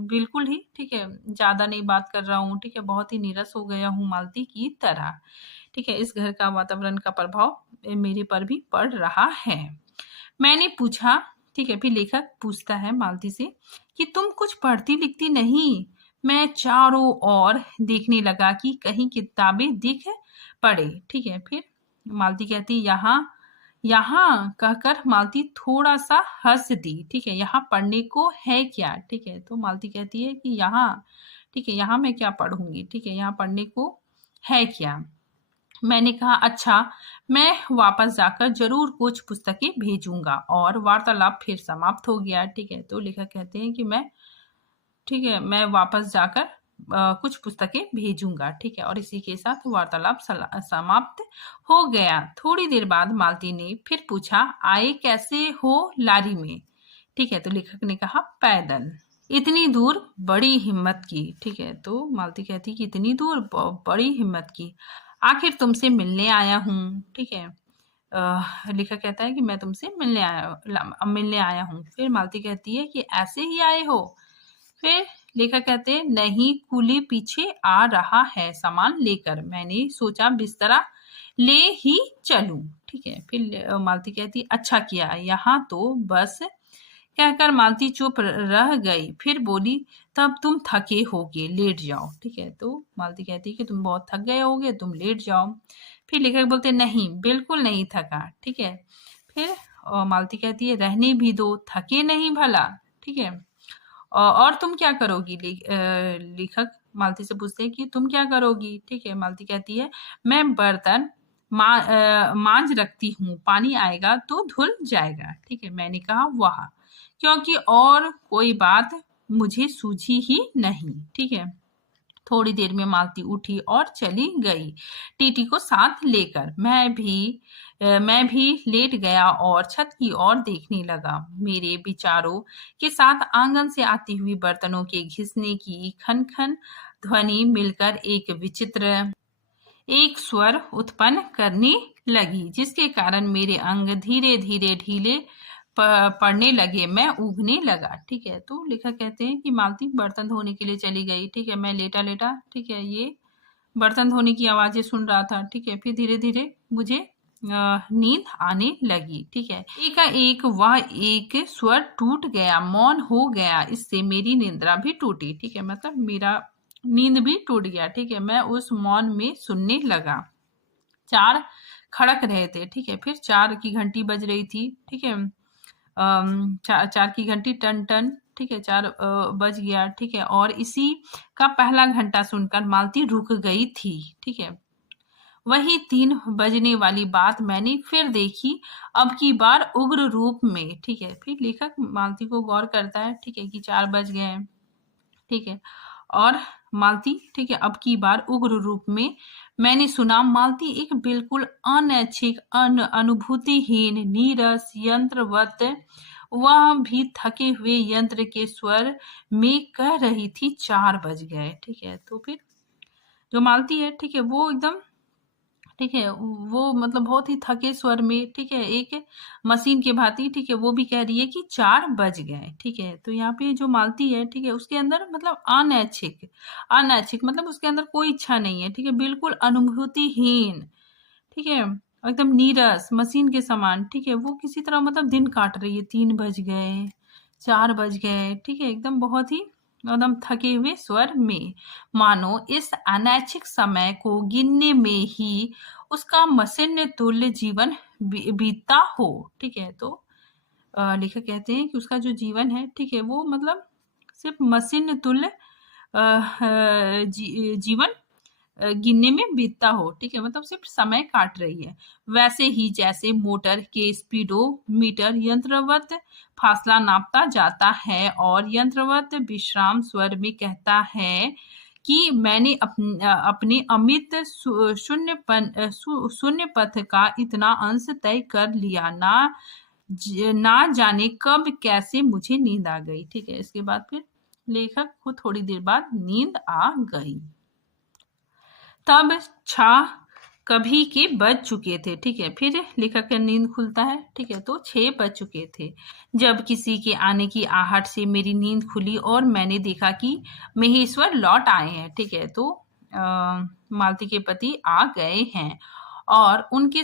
बिल्कुल ही, ठीक है, ज्यादा नहीं बात कर रहा हूँ, ठीक है, बहुत ही नीरस हो गया हूँ मालती की तरह, ठीक है। इस घर का वातावरण का प्रभाव मेरे पर भी पड़ रहा है। मैंने पूछा, ठीक है, फिर लेखक पूछता है मालती से कि तुम कुछ पढ़ती लिखती नहीं। मैं चारों ओर देखने लगा कि कहीं किताबें दिख पड़े, ठीक है। फिर मालती कहती यहाँ यहाँ कहकर मालती थोड़ा सा हंस दी, ठीक है। यहाँ पढ़ने को है क्या, ठीक है। तो मालती कहती है कि यहाँ, ठीक है, यहाँ मैं क्या पढ़ूंगी, ठीक है, यहाँ पढ़ने को है क्या। मैंने कहा अच्छा, मैं वापस जाकर जरूर कुछ पुस्तकें भेजूंगा, और वार्तालाप फिर समाप्त हो गया, ठीक है। तो लेखक कहते हैं कि मैं, ठीक है, मैं वापस जाकर कुछ पुस्तकें भेजूंगा, ठीक है, और इसी के साथ वार्तालाप समाप्त हो गया। थोड़ी देर बाद मालती ने फिर पूछा, आए कैसे हो लारी में, ठीक है। तो लेखक ने कहा पैदल। इतनी दूर बड़ी हिम्मत की, ठीक है। तो मालती कहती कि इतनी दूर बड़ी हिम्मत की, आखिर तुमसे मिलने आया हूँ, ठीक है। लेखक कहता है कि मैं तुमसे मिलने आया हूँ। फिर मालती कहती है कि ऐसे ही आए हो। फिर लेखक कहते हैं नहीं, कुली पीछे आ रहा है सामान लेकर, मैंने सोचा बिस्तरा ले ही चलूं, ठीक है। फिर मालती कहती अच्छा किया, यहाँ तो बस कहकर मालती चुप रह गई। फिर बोली तब तुम थके होगे, लेट जाओ, ठीक है। तो मालती कहती है कि तुम बहुत थक गए होगे, तुम लेट जाओ। फिर लेखक बोलते नहीं, बिल्कुल नहीं थका, ठीक है। फिर मालती कहती है रहने भी दो, थके नहीं भला, ठीक है। और तुम क्या करोगी, लेखक मालती से पूछते हैं कि तुम क्या करोगी, ठीक है। मालती कहती है मैं बर्तन मांझ रखती हूँ, पानी आएगा तो धुल जाएगा, ठीक है। मैंने कहा वाह, क्योंकि और कोई बात मुझे सूझी ही नहीं, ठीक है। थोड़ी देर में मालती उठी और चली गई, टीटी को साथ लेकर। मैं भी लेट गया और छत की ओर देखने लगा। मेरे विचारों के साथ आंगन से आती हुई बर्तनों के घिसने की खन खन ध्वनि मिलकर एक स्वर उत्पन्न करने लगी, जिसके कारण मेरे अंग धीरे धीरे ढीले पड़ने लगे, मैं ऊगने लगा, ठीक है। तो लेखक कहते हैं कि मालती बर्तन धोने के लिए चली गई, ठीक है। मैं लेटा लेटा, ठीक है, ये बर्तन धोने की आवाजें सुन रहा था, ठीक है। फिर धीरे धीरे मुझे नींद आने लगी, ठीक है। एकाएक वह एक स्वर टूट गया, मौन हो गया, इससे मेरी निद्रा भी टूटी, ठीक है। मतलब मेरा नींद भी टूट गया, ठीक है। मैं उस मौन में सुनने लगा। चार खड़क रहे थे, ठीक है। फिर 4 की घंटी बज रही थी, ठीक है। चार की घंटी टन टन, ठीक है, 4 बज गया, ठीक है। और इसी का पहला घंटा सुनकर मालती रुक गई थी, ठीक है। वही 3 बजने वाली बात मैंने फिर देखी, अब की बार उग्र रूप में, ठीक है। फिर लेखक मालती को गौर करता है, ठीक है, कि 4 बज गए हैं, ठीक है। और मालती, ठीक है, अब की बार उग्र रूप में मैंने सुना। मालती एक बिल्कुल अनैच्छिक अनुभूतिहीन नीरस यंत्रवत, वह भी थके हुए यंत्र के स्वर में कह रही थी 4 बज गए, ठीक है। तो फिर जो मालती है, ठीक है, वो एकदम, ठीक है, वो मतलब बहुत ही थके स्वर में, ठीक है, एक मशीन के भांति, ठीक है, वो भी कह रही है कि 4 बज गए, ठीक है। तो यहाँ पे जो मालती है, ठीक है, उसके अंदर मतलब अनैच्छिक अनैच्छिक मतलब उसके अंदर कोई इच्छा नहीं है, ठीक है, बिल्कुल अनुभूतिहीन, ठीक है, एकदम नीरस मशीन के समान, ठीक है। वो किसी तरह मतलब दिन काट रही है, 3 बज गए, 4 बज गए, ठीक है, एकदम बहुत ही एकदम थके हुए स्वर में, मानो इस अनैच्छिक समय को गिनने में ही उसका मसीन तुल्य जीवन बीतता हो, ठीक है। तो लेखक कहते हैं कि उसका जो जीवन है, ठीक है, वो मतलब सिर्फ मशीन तुल्य जीवन गिनने में बीतता हो, ठीक है, मतलब सिर्फ समय काट रही है। वैसे ही जैसे मोटर के स्पीडोमीटर यंत्रवत फासला नापता जाता है और यंत्रवत विश्राम स्वर में कहता है कि मैंने अपने अमित शून्य पथ का इतना अंश तय कर लिया, ना जाने कब कैसे मुझे नींद आ गई। ठीक है, इसके बाद फिर लेखक को थोड़ी देर बाद नींद आ गई। तब 6 कभी के बज चुके थे। ठीक है, फिर लेखक का नींद खुलता है। ठीक है, तो 6 बज चुके थे जब किसी के आने की आहट से मेरी नींद खुली और मैंने देखा कि महेश्वर लौट आए हैं। ठीक है, तो मालती के पति आ गए हैं और उनके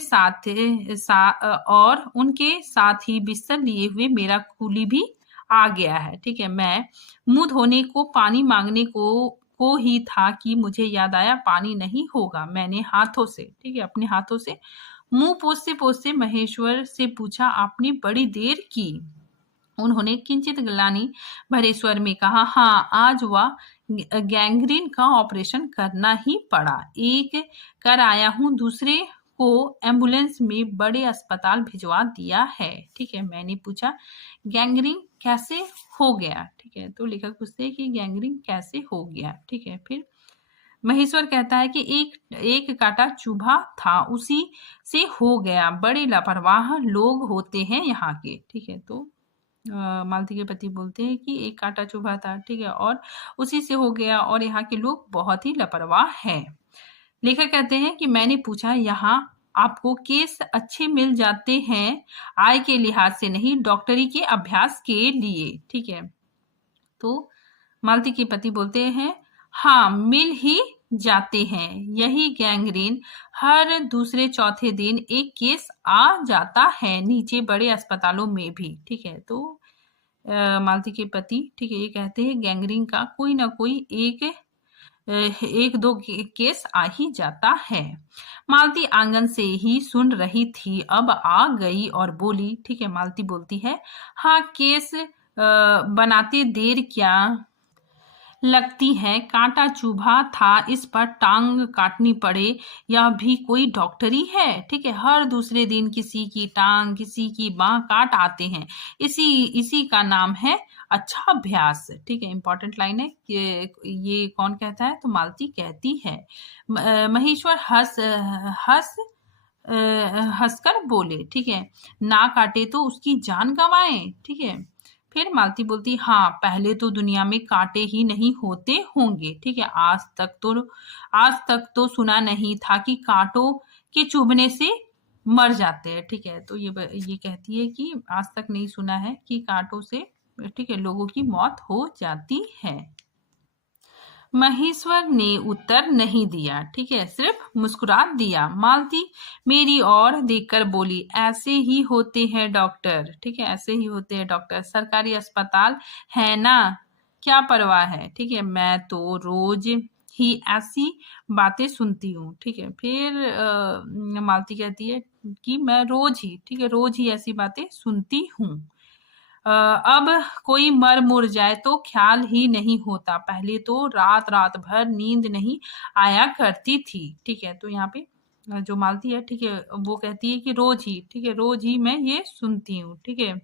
साथ ही बिस्तर लिए हुए मेरा कूली भी आ गया है। ठीक है, मैं मुंह धोने को पानी मांगने को ही था कि मुझे याद आया पानी नहीं होगा। मैंने हाथों से, ठीक है, अपने हाथों से मुंह पोंछते पोंछते महेश्वर से पूछा, आपने बड़ी देर की। उन्होंने किंचित ग्लानि भरे स्वर में कहा, हाँ, आज वह गैंग्रीन का ऑपरेशन करना ही पड़ा। एक कर आया हूँ, दूसरे को एम्बुलेंस में बड़े अस्पताल भिजवा दिया है। ठीक है, मैंने पूछा, गैंग्रीन कैसे हो गया? ठीक है, तो लेखक पूछते हैं कि गैंग्रीन कैसे हो गया। ठीक है, फिर महेश्वर कहता है कि एक कांटा चुभा था, उसी से हो गया। बड़े लापरवाह लोग होते हैं यहाँ के। ठीक है, तो मालती के पति बोलते हैं कि एक कांटा चुभा था, ठीक है, और उसी से हो गया और यहाँ के लोग बहुत ही लापरवाह हैं। लेखक कहते हैं कि मैंने पूछा, यहाँ आपको केस अच्छे मिल जाते हैं, आय के लिहाज से नहीं, डॉक्टरी के अभ्यास के लिए। ठीक है, तो मालती के पति बोलते हैं, हाँ, मिल ही जाते हैं। यही गैंग्रीन हर दूसरे चौथे दिन एक केस आ जाता है, नीचे बड़े अस्पतालों में भी। ठीक है, तो मालती के पति, ठीक है, ये कहते हैं गैंग्रीन का कोई ना कोई एक दो केस आ ही जाता है। मालती आंगन से ही सुन रही थी, अब आ गई और बोली। ठीक है, मालती बोलती है, हाँ, केस बनाते देर क्या लगती है, कांटा चुभा था, इस पर टांग काटनी पड़े, यह भी कोई डॉक्टरी है? ठीक है, हर दूसरे दिन किसी की टांग, किसी की बाह काट आते हैं, इसी का नाम है अच्छा अभ्यास। ठीक है, इंपॉर्टेंट लाइन है कि ये कौन कहता है, तो मालती कहती है। महेश्वर हंसकर बोले, ठीक है, ना काटे तो उसकी जान गंवाए। ठीक है, फिर मालती बोलती, हाँ, पहले तो दुनिया में कांटे ही नहीं होते होंगे। ठीक है, आज तक तो सुना नहीं था कि कांटों के चुभने से मर जाते हैं। ठीक है, तो ये कहती है कि आज तक नहीं सुना है कि कांटों से, ठीक है, लोगों की मौत हो जाती है। महेश्वर ने उत्तर नहीं दिया। ठीक है, सिर्फ मुस्कुरा दिया। मालती मेरी ओर देखकर बोली, ऐसे ही होते हैं डॉक्टर। ठीक है, ऐसे ही होते हैं डॉक्टर, सरकारी अस्पताल है ना, क्या परवाह है। ठीक है, मैं तो रोज ही ऐसी बातें सुनती हूँ। ठीक है, फिर मालती कहती है कि मैं रोज ही, ठीक है, रोज ही ऐसी बातें सुनती हूँ। अब कोई मर मुर जाए तो ख्याल ही नहीं होता, पहले तो रात भर नींद नहीं आया करती थी। ठीक है, तो यहाँ पे जो मालती है, ठीक है, वो कहती है कि रोज ही, ठीक है, रोज ही मैं ये सुनती हूँ। ठीक है,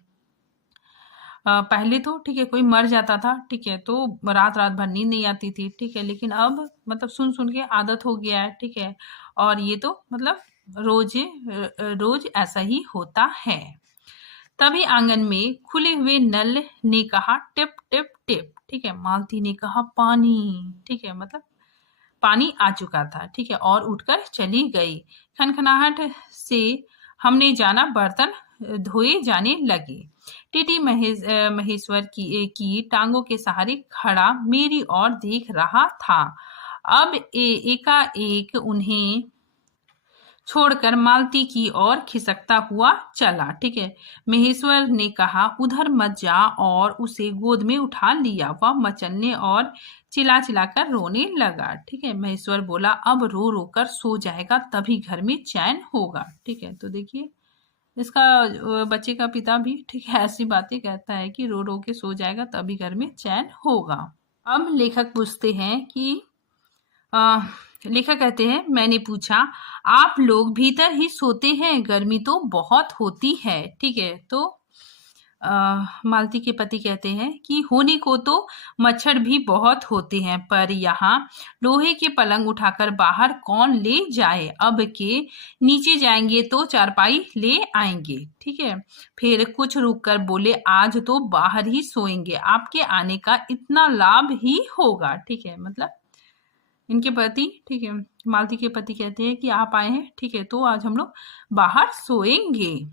पहले तो, ठीक है, कोई मर जाता था, ठीक है, तो रात भर नींद नहीं आती थी। ठीक है, लेकिन अब मतलब सुन सुन के आदत हो गया है। ठीक है, और ये तो मतलब रोज ऐसा ही होता है। तभी आंगन में खुले हुए नल ने कहा, टिप टिप टिप। ठीक है, मालती ने कहा, पानी। ठीक है, मतलब पानी आ चुका था। ठीक है, और उठकर चली गई। खनखनाहट से हमने जाना बर्तन धोए जाने लगे। टीटी महेश्वर की टांगों के सहारे खड़ा मेरी ओर देख रहा था। अब एकाएक उन्हें छोड़कर मालती की ओर खिसकता हुआ चला। ठीक है, महेश्वर ने कहा, उधर मत जा, और उसे गोद में उठा लिया। वह मचलने और चिल्ला चिल्लाकर रोने लगा। ठीक है, महेश्वर बोला, अब रो रो कर सो जाएगा, तभी घर में चैन होगा। ठीक है, तो देखिए इसका बच्चे का पिता भी ठीक है ऐसी बातें कहता है कि रो रो के सो जाएगा तभी घर में चैन होगा। अब लेखक पूछते हैं कि अ, लेखक कहते हैं मैंने पूछा आप लोग भीतर ही सोते हैं, गर्मी तो बहुत होती है। ठीक है, तो मालती के पति कहते हैं कि होने को तो मच्छर भी बहुत होते हैं, पर यहाँ लोहे के पलंग उठाकर बाहर कौन ले जाए, अब के नीचे जाएंगे तो चारपाई ले आएंगे। ठीक है, फिर कुछ रुक कर बोले आज तो बाहर ही सोएंगे, आपके आने का इतना लाभ ही होगा। ठीक है, मतलब इनके पति, ठीक है, मालती के पति कहते हैं कि आप आए हैं, ठीक है, तो आज हम लोग बाहर सोएंगे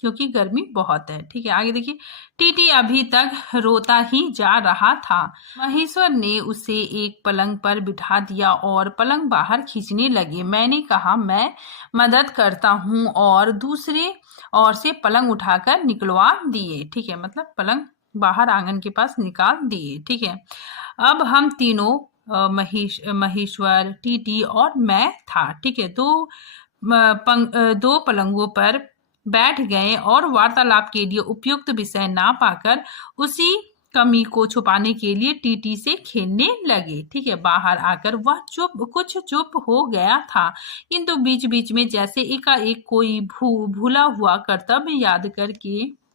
क्योंकि गर्मी बहुत है। ठीक है, आगे देखिए, टीटी अभी तक रोता ही जा रहा था। महेश्वर ने उसे एक पलंग पर बिठा दिया और पलंग बाहर खींचने लगे। मैंने कहा मैं मदद करता हूँ और दूसरे ओर से पलंग उठाकर निकलवा दिए। ठीक है, मतलब पलंग बाहर आंगन के पास निकाल दिए। ठीक है, अब हम तीनों महेश्वर, टीटी और मैं था, ठीक है, दो पलंगों पर बैठ गए और वार्तालाप के लिए उपयुक्त विषय ना पाकर उसी कमी को छुपाने के लिए टीटी से खेलने लगे। ठीक है, बाहर आकर वह कुछ चुप हो गया था, किंतु बीच बीच में जैसे एकाएक कोई भूला हुआ कर्तव्य याद करके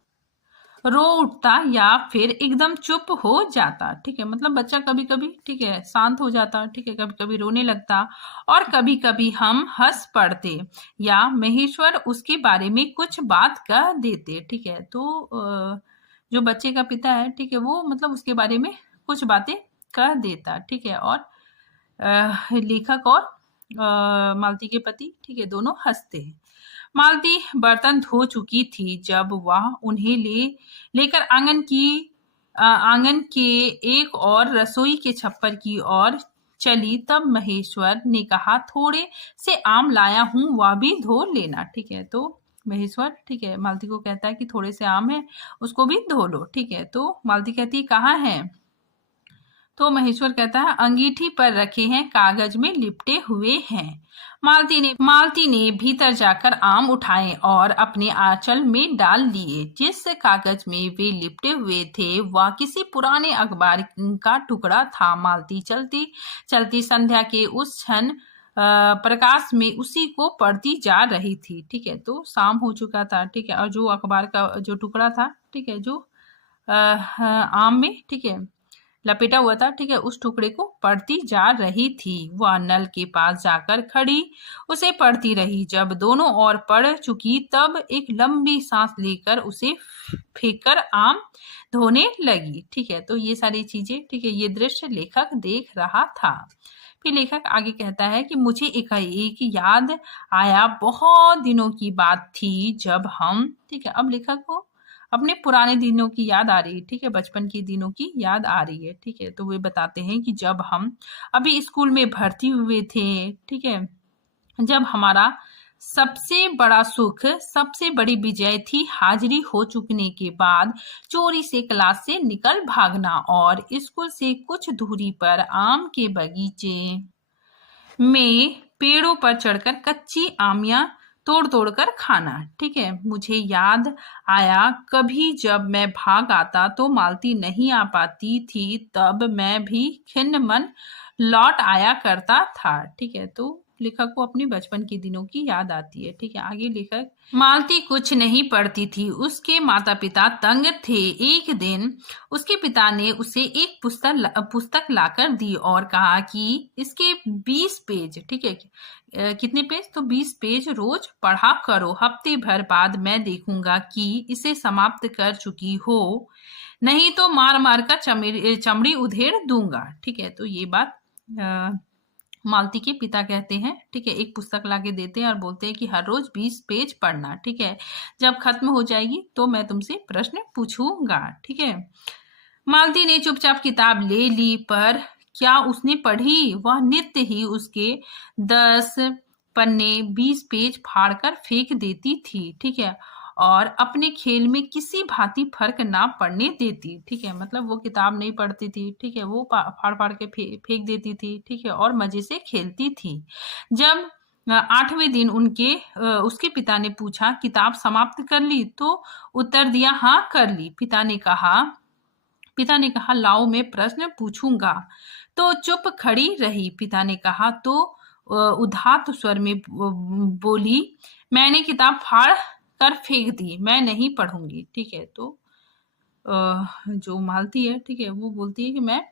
रो उठता या फिर एकदम चुप हो जाता। ठीक है, मतलब बच्चा कभी कभी, ठीक है, शांत हो जाता, ठीक है, कभी कभी रोने लगता और कभी कभी हम हंस पड़ते या महेश्वर उसके बारे में कुछ बात कह देते। ठीक है, तो जो बच्चे का पिता है, ठीक है, वो मतलब उसके बारे में कुछ बातें कह देता। ठीक है, और लेखक और मालती के पति, ठीक है, दोनों हंसते हैं। मालती बर्तन धो चुकी थी जब वह उन्हें लेकर आंगन के एक और रसोई के छप्पर की ओर चली, तब महेश्वर ने कहा थोड़े से आम लाया हूँ, वह भी धो लेना। ठीक है, तो महेश्वर, ठीक है, मालती को कहता है कि थोड़े से आम है, उसको भी धो लो। ठीक है, तो मालती कहती है कहाँ है, तो महेश्वर कहता है अंगीठी पर रखे हैं, कागज में लिपटे हुए हैं। मालती ने भीतर जाकर आम उठाए और अपने आंचल में डाल लिए। जिस कागज में वे लिपटे हुए थे वह किसी पुराने अखबार का टुकड़ा था। मालती चलती चलती संध्या के उस क्षण प्रकाश में उसी को पढ़ती जा रही थी। ठीक है, तो शाम हो चुका था। ठीक है, और जो अखबार का जो टुकड़ा था, ठीक है, जो आम में, ठीक है, लपेटा हुआ था, ठीक है, उस टुकड़े को पढ़ती जा रही थी। वह नल के पास जाकर खड़ी उसे पढ़ती रही। जब दोनों ओर पढ़ चुकी तब एक लंबी सांस लेकर उसे फेंककर आम धोने लगी। ठीक है, तो ये सारी चीजें, ठीक है, ये दृश्य लेखक देख रहा था। फिर लेखक आगे कहता है कि मुझे एकाएक याद आया, बहुत दिनों की बात थी जब हम, ठीक है, अब लेखक को अपने पुराने दिनों की याद आ रही है। ठीक है, बचपन के दिनों की याद आ रही है। ठीक है, तो वे बताते हैं कि जब हम अभी स्कूल में भर्ती हुए थे, ठीक है, जब हमारा सबसे बड़ा सुख, सबसे बड़ी विजय थी हाजिरी हो चुकने के बाद चोरी से क्लास से निकल भागना और स्कूल से कुछ दूरी पर आम के बगीचे में पेड़ों पर चढ़कर कच्ची आमियां तोड़ तोड़ कर खाना। ठीक है, मुझे याद आया कभी जब मैं भाग आता तो मालती नहीं आ पाती थी, तब मैं भी खिन्न मन लौट आया करता था। ठीक है, तो लेखक को अपनी बचपन के दिनों की याद आती है। ठीक है, आगे लेखक, मालती कुछ नहीं पढ़ती थी, उसके माता पिता तंग थे। एक दिन उसके पिता ने उसे एक पुस्तक लाकर दी और कहा कि इसके 20 पेज, ठीक है, कितने पेज, तो 20 पेज रोज पढ़ा करो, हफ्ते भर बाद मैं देखूंगा कि इसे समाप्त कर चुकी हो, नहीं तो मार मार कर चमड़ी उधेड़ दूंगा। ठीक है, तो ये बात मालती के पिता कहते हैं। ठीक है, एक पुस्तक लाके देते हैं और बोलते हैं कि हर रोज 20 पेज पढ़ना। ठीक है, जब खत्म हो जाएगी तो मैं तुमसे प्रश्न पूछूंगा। ठीक है, मालती ने चुपचाप किताब ले ली, पर क्या उसने पढ़ी? वह नित्य ही उसके 10 पन्ने 20 पेज फाड़कर फेंक देती थी। ठीक है, और अपने खेल में किसी भांति फर्क ना पड़ने देती। ठीक है, मतलब वो किताब नहीं पढ़ती थी, ठीक है, वो फाड़ फाड़ के फेंक देती थी। ठीक है, और मजे से खेलती थी। जब 8वें दिन उसके पिता ने पूछा, किताब समाप्त कर ली? तो उत्तर दिया, हाँ कर ली। पिता ने कहा, लाओ मैं प्रश्न पूछूंगा। तो चुप खड़ी रही। पिता ने कहा तो उदात्त स्वर में बोली, मैंने किताब फाड़ कर फेंक दी, मैं नहीं पढ़ूंगी। ठीक है, तो जो मालती है, ठीक है, वो बोलती है कि मैं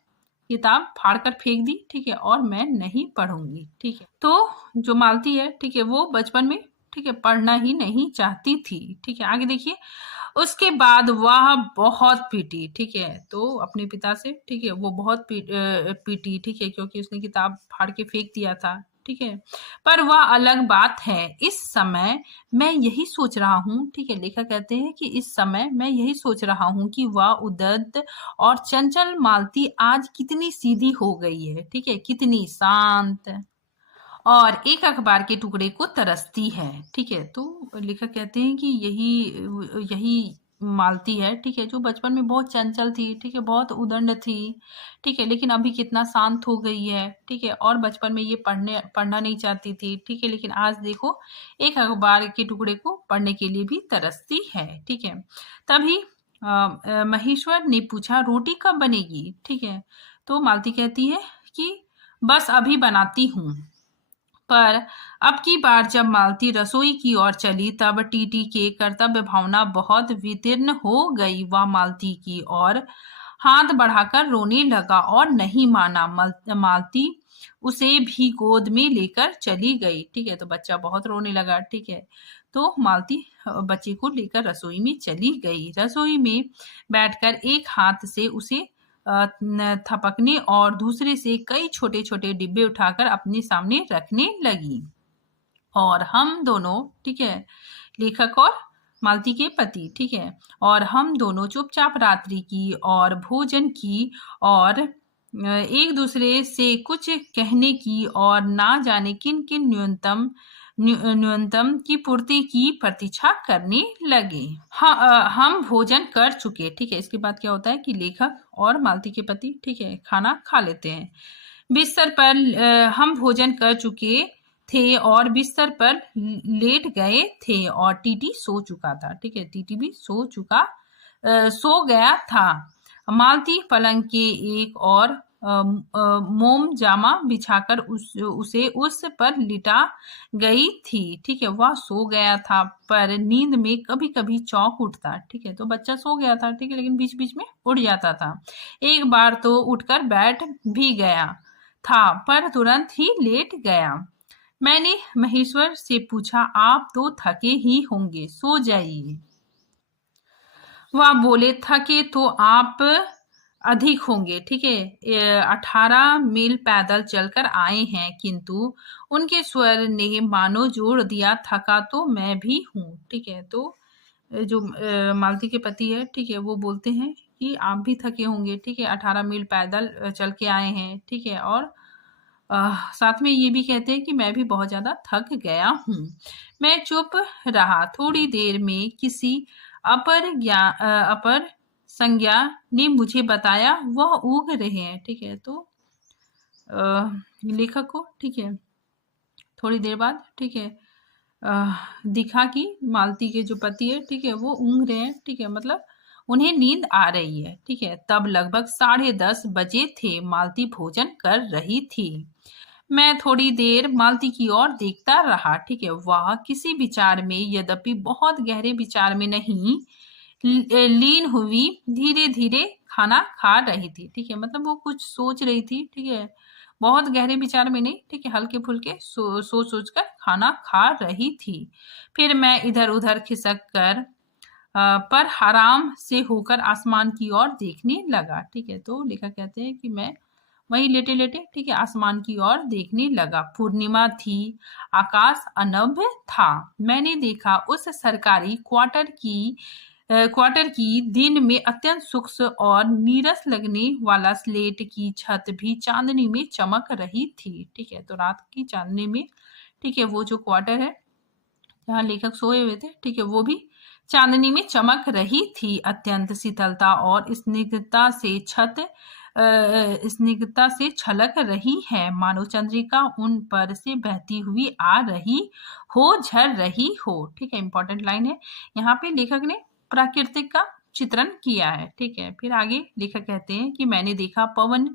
किताब फाड़ कर फेंक दी, ठीक है, और मैं नहीं पढ़ूंगी। ठीक है, तो जो मालती है, ठीक है, वो बचपन में, ठीक है, पढ़ना ही नहीं चाहती थी। ठीक है, आगे देखिए। उसके बाद वह बहुत पीटी। ठीक है, तो अपने पिता से, ठीक है, वो बहुत पीटी। ठीक है, क्योंकि उसने किताब फाड़ के फेंक दिया था। ठीक है, पर वह अलग बात है। इस समय मैं यही सोच रहा हूँ, ठीक है, लेखक कहते हैं कि इस समय मैं यही सोच रहा हूँ कि वह उद्दत और चंचल मालती आज कितनी सीधी हो गई है। ठीक है, कितनी शांत और एक अखबार के टुकड़े को तरसती है। ठीक है, तो लेखक कहते हैं कि यही यही मालती है, ठीक है, जो बचपन में बहुत चंचल थी, ठीक है, बहुत उदंड थी, ठीक है, लेकिन अभी कितना शांत हो गई है। ठीक है, और बचपन में ये पढ़ना नहीं चाहती थी। ठीक है, लेकिन आज देखो एक अखबार के टुकड़े को पढ़ने के लिए भी तरसती है। ठीक है, तभी महेश्वर ने पूछा, रोटी कब बनेगी? ठीक है, तो मालती कहती है कि बस अभी बनाती हूँ। पर अब की बार जब मालती रसोई की ओर चली, तब टीटी के कर्तव्य भावना बहुत वितीर्ण हो गई। वह मालती की ओर हाथ बढ़ाकर रोने लगा और नहीं माना। मालती उसे भी गोद में लेकर चली गई। ठीक है, तो बच्चा बहुत रोने लगा। ठीक है, तो मालती बच्चे को लेकर रसोई में चली गई। रसोई में बैठकर एक हाथ से उसे थपकने और दूसरे से कई छोटे छोटे डिब्बे उठाकर अपने सामने रखने लगी। और हम दोनों, ठीक है, लेखक और मालती के पति, ठीक है, और हम दोनों चुपचाप रात्रि की और भोजन की और एक दूसरे से कुछ कहने की और ना जाने किन किन न्यूनतम की पूर्ति की प्रतीक्षा करने लगे। हाँ, हम भोजन कर चुके। ठीक है, इसके बाद क्या होता है कि लेखक और मालती के पति, ठीक है, खाना खा लेते हैं। बिस्तर पर हम भोजन कर चुके थे और बिस्तर पर लेट गए थे और टीटी सो चुका था। ठीक है, टीटी भी सो गया था। मालती पलंग के एक और मोम जामा बिछाकर उसे उस पर लिटा गई थी। ठीक है, वह सो गया था, पर नींद में कभी कभी चौंक उठता। ठीक है, तो बच्चा सो गया था, ठीक है, लेकिन बीच बीच में उठ जाता था। एक बार तो उठकर बैठ भी गया था, पर तुरंत ही लेट गया। मैंने महेश्वर से पूछा, आप तो थके ही होंगे, सो जाइए। वह बोले, थके तो आप अधिक होंगे। ठीक है, 18 मील पैदल चलकर आए हैं। किंतु उनके स्वर ने मानो जोड़ दिया, थका तो मैं भी हूँ। ठीक है, तो जो मालती के पति है, ठीक है, वो बोलते हैं कि आप भी थके होंगे। ठीक है, 18 मील पैदल चल के आए हैं। ठीक है, और साथ में ये भी कहते हैं कि मैं भी बहुत ज्यादा थक गया हूँ। मैं चुप रहा। थोड़ी देर में किसी अपर संज्ञा ने मुझे बताया वह ऊग रहे हैं। ठीक है, तो लेखक को, ठीक है, थोड़ी देर बाद, ठीक है, दिखा कि मालती के जो पति है, ठीक है, वो ऊँग रहे हैं। ठीक है, मतलब उन्हें नींद आ रही है। ठीक है, तब लगभग 10:30 बजे थे। मालती भोजन कर रही थी। मैं थोड़ी देर मालती की ओर देखता रहा। ठीक है, वह किसी विचार में, यद्यपि बहुत गहरे विचार में नहीं, लीन हुई धीरे धीरे खाना खा रही थी। ठीक है, मतलब वो कुछ सोच रही थी। ठीक है, बहुत गहरे विचार में नहीं, ठीक है, हल्के फुल्के सोच कर खाना खा रही थी। फिर मैं इधर उधर खिसक कर पर आराम से होकर आसमान की ओर देखने लगा। ठीक है, तो लेखक कहते हैं कि मैं वहीं लेटे लेटे, ठीक है, आसमान की ओर देखने लगा। पूर्णिमा थी, आकाश अनभ था। मैंने देखा उस सरकारी क्वार्टर की दिन में अत्यंत सूक्ष्म और नीरस लगने वाला स्लेट की छत भी चांदनी में चमक रही थी। ठीक है, तो रात की चांदनी में, ठीक है, वो जो क्वार्टर है जहाँ लेखक सोए हुए थे, ठीक है, वो भी चांदनी में चमक रही थी। अत्यंत शीतलता और स्निग्धता से छत स्निग्धता से छलक रही है, मानो चंद्रिका उन पर से बहती हुई आ रही हो, झर रही हो। ठीक है, इंपॉर्टेंट लाइन है। यहाँ पे लेखक ने प्राकृतिक का चित्रण किया है। ठीक है, फिर आगे लेखक कहते हैं कि मैंने देखा पवन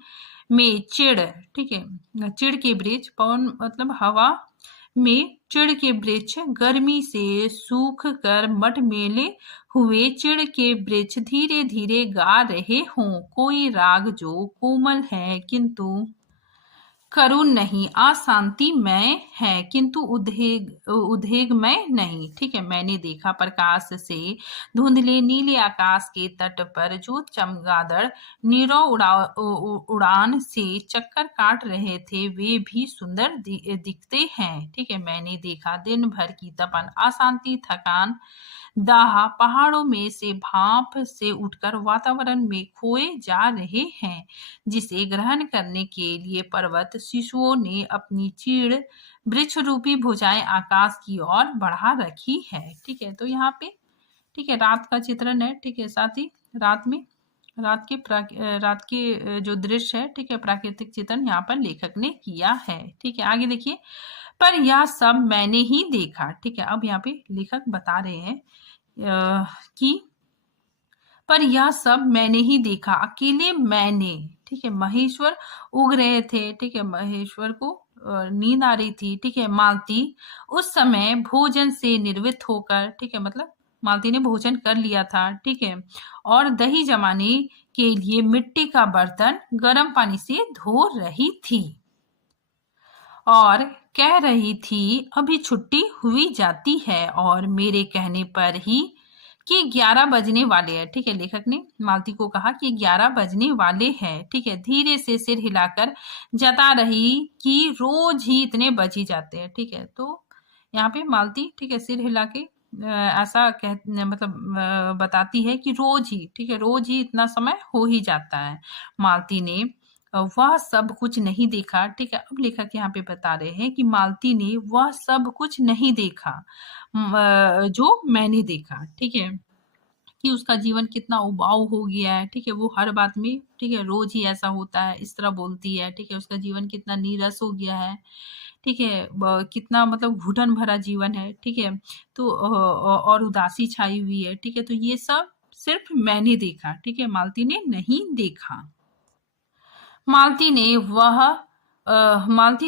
में चिड़, ठीक है, चिड़ के वृक्ष, पवन मतलब हवा में चिड़ के वृक्ष गर्मी से सूख कर मटमेले हुए चिड़ के वृक्ष धीरे धीरे गा रहे हों कोई राग जो कोमल है किंतु करुण नहीं, अशांतिमय है किंतु उद्वेगमय नहीं। ठीक है, मैंने देखा प्रकाश से धुंधले नीले आकाश के तट पर जो चमगादड़ नीरव उड़ान से चक्कर काट रहे थे वे भी सुंदर दिखते हैं। ठीक है, मैंने देखा दिन भर की तपन, अशांति, थकान, दाह पहाड़ों में से भाप से उठकर वातावरण में खोए जा रहे हैं, जिसे ग्रहण करने के लिए पर्वत शिशुओं ने अपनी चीड़ वृक्ष रूपी भुजाएं आकाश की ओर बढ़ा रखी है। ठीक है, तो यहाँ पे ठीक है रात का चित्रण है। ठीक है, साथ ही रात के जो दृश्य है, ठीक है, प्राकृतिक चित्रण यहाँ पर लेखक ने किया है। ठीक है, आगे देखिए, पर यह सब मैंने ही देखा। ठीक है, अब यहाँ पे लेखक बता रहे हैं कि पर यह सब मैंने ही देखा, अकेले मैंने। ठीक है, महेश्वर उग रहे थे। ठीक है, महेश्वर को नींद आ रही थी। ठीक है, मालती उस समय भोजन से निर्वृत्त होकर, ठीक है, मतलब मालती ने भोजन कर लिया था। ठीक है, और दही जमाने के लिए मिट्टी का बर्तन गर्म पानी से धो रही थी और कह रही थी अभी छुट्टी हुई जाती है, और मेरे कहने पर ही कि 11 बजने वाले हैं। ठीक है, लेखक ने मालती को कहा कि 11 बजने वाले हैं। ठीक है, धीरे से सिर हिलाकर जता रही कि रोज ही इतने बज ही जाते हैं। ठीक है, तो यहाँ पे मालती, ठीक है, सिर हिला के ऐसा मतलब बताती है कि रोज ही, ठीक है, रोज ही इतना समय हो ही जाता है। मालती ने वह सब कुछ नहीं देखा। ठीक है, अब लेखक यहाँ पे बता रहे हैं कि मालती ने वह सब कुछ नहीं देखा जो मैंने देखा। ठीक है, कि उसका जीवन कितना उबाऊ हो गया है। ठीक है, वो हर बात में, ठीक है, रोज ही ऐसा होता है, इस तरह बोलती है। ठीक है, उसका जीवन कितना नीरस हो गया है। ठीक है, कितना मतलब घुटन भरा जीवन है। ठीक है, तो और उदासी छाई हुई है। ठीक है, तो ये सब सिर्फ मैंने देखा। ठीक है, मालती ने नहीं देखा। मालती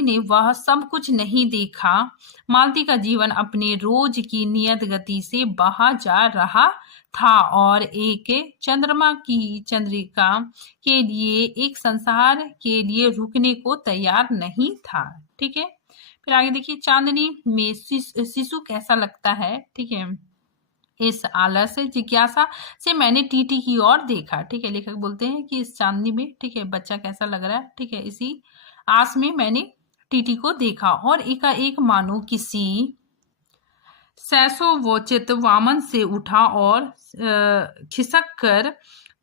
ने वह सब कुछ नहीं देखा। मालती का जीवन अपने रोज की नियत गति से बहा जा रहा था और एक चंद्रिका के लिए, एक संसार के लिए रुकने को तैयार नहीं था। ठीक है, फिर आगे देखिए, चांदनी में शिशु कैसा लगता है। ठीक है, इस आलस जिज्ञासा से मैंने टीटी की ओर देखा। ठीक है, लेखक बोलते हैं कि इस चांदनी में, ठीक है, बच्चा कैसा लग रहा है। ठीक है, इसी आस में मैंने टीटी को देखा और एकाएक मानो किसी सैसोवोचित वामन से उठा और खिसक कर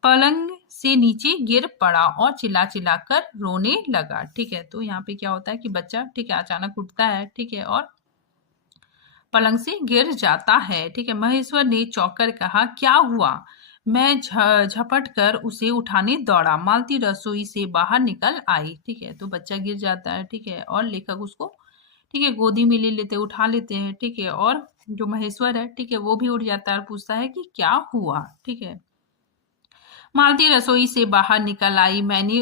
पलंग से नीचे गिर पड़ा और चिल्ला चिल्ला कर रोने लगा। ठीक है, तो यहाँ पे क्या होता है कि बच्चा, ठीक है, अचानक उठता है। ठीक है, और पलंग से गिर जाता है। ठीक है, महेश्वर ने चौंक कर कहा क्या हुआ। मैं झपट कर उसे उठाने दौड़ा। मालती रसोई से बाहर निकल आई। ठीक है, तो बच्चा गिर जाता है। ठीक है, और लेखक उसको, ठीक है, गोदी में ले लेते, उठा लेते हैं। ठीक है, और जो महेश्वर है, ठीक है, वो भी उठ जाता है और पूछता है कि क्या हुआ। ठीक है, मालती रसोई से बाहर निकल आई। मैंने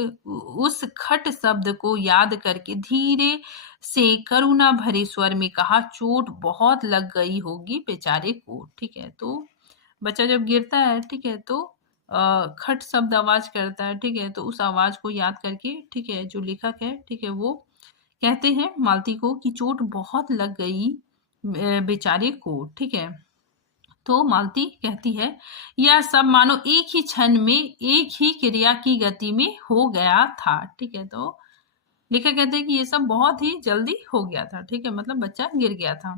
उस खट शब्द को याद करके धीरे से करुणा भरे स्वर में कहा चोट बहुत लग गई होगी बेचारे को। ठीक है, तो बच्चा जब गिरता है, ठीक है, तो खट शब्द आवाज करता है। ठीक है, तो उस आवाज को याद करके, ठीक है, जो लेखक है, ठीक है, वो कहते हैं मालती को कि चोट बहुत लग गई बेचारे को। ठीक है, तो मालती कहती है यह सब मानो एक ही क्षण में, एक ही क्रिया की गति में हो गया था। ठीक है, तो लेखक कहते हैं कि ये सब बहुत ही जल्दी हो गया था। ठीक है, मतलब बच्चा गिर गया था।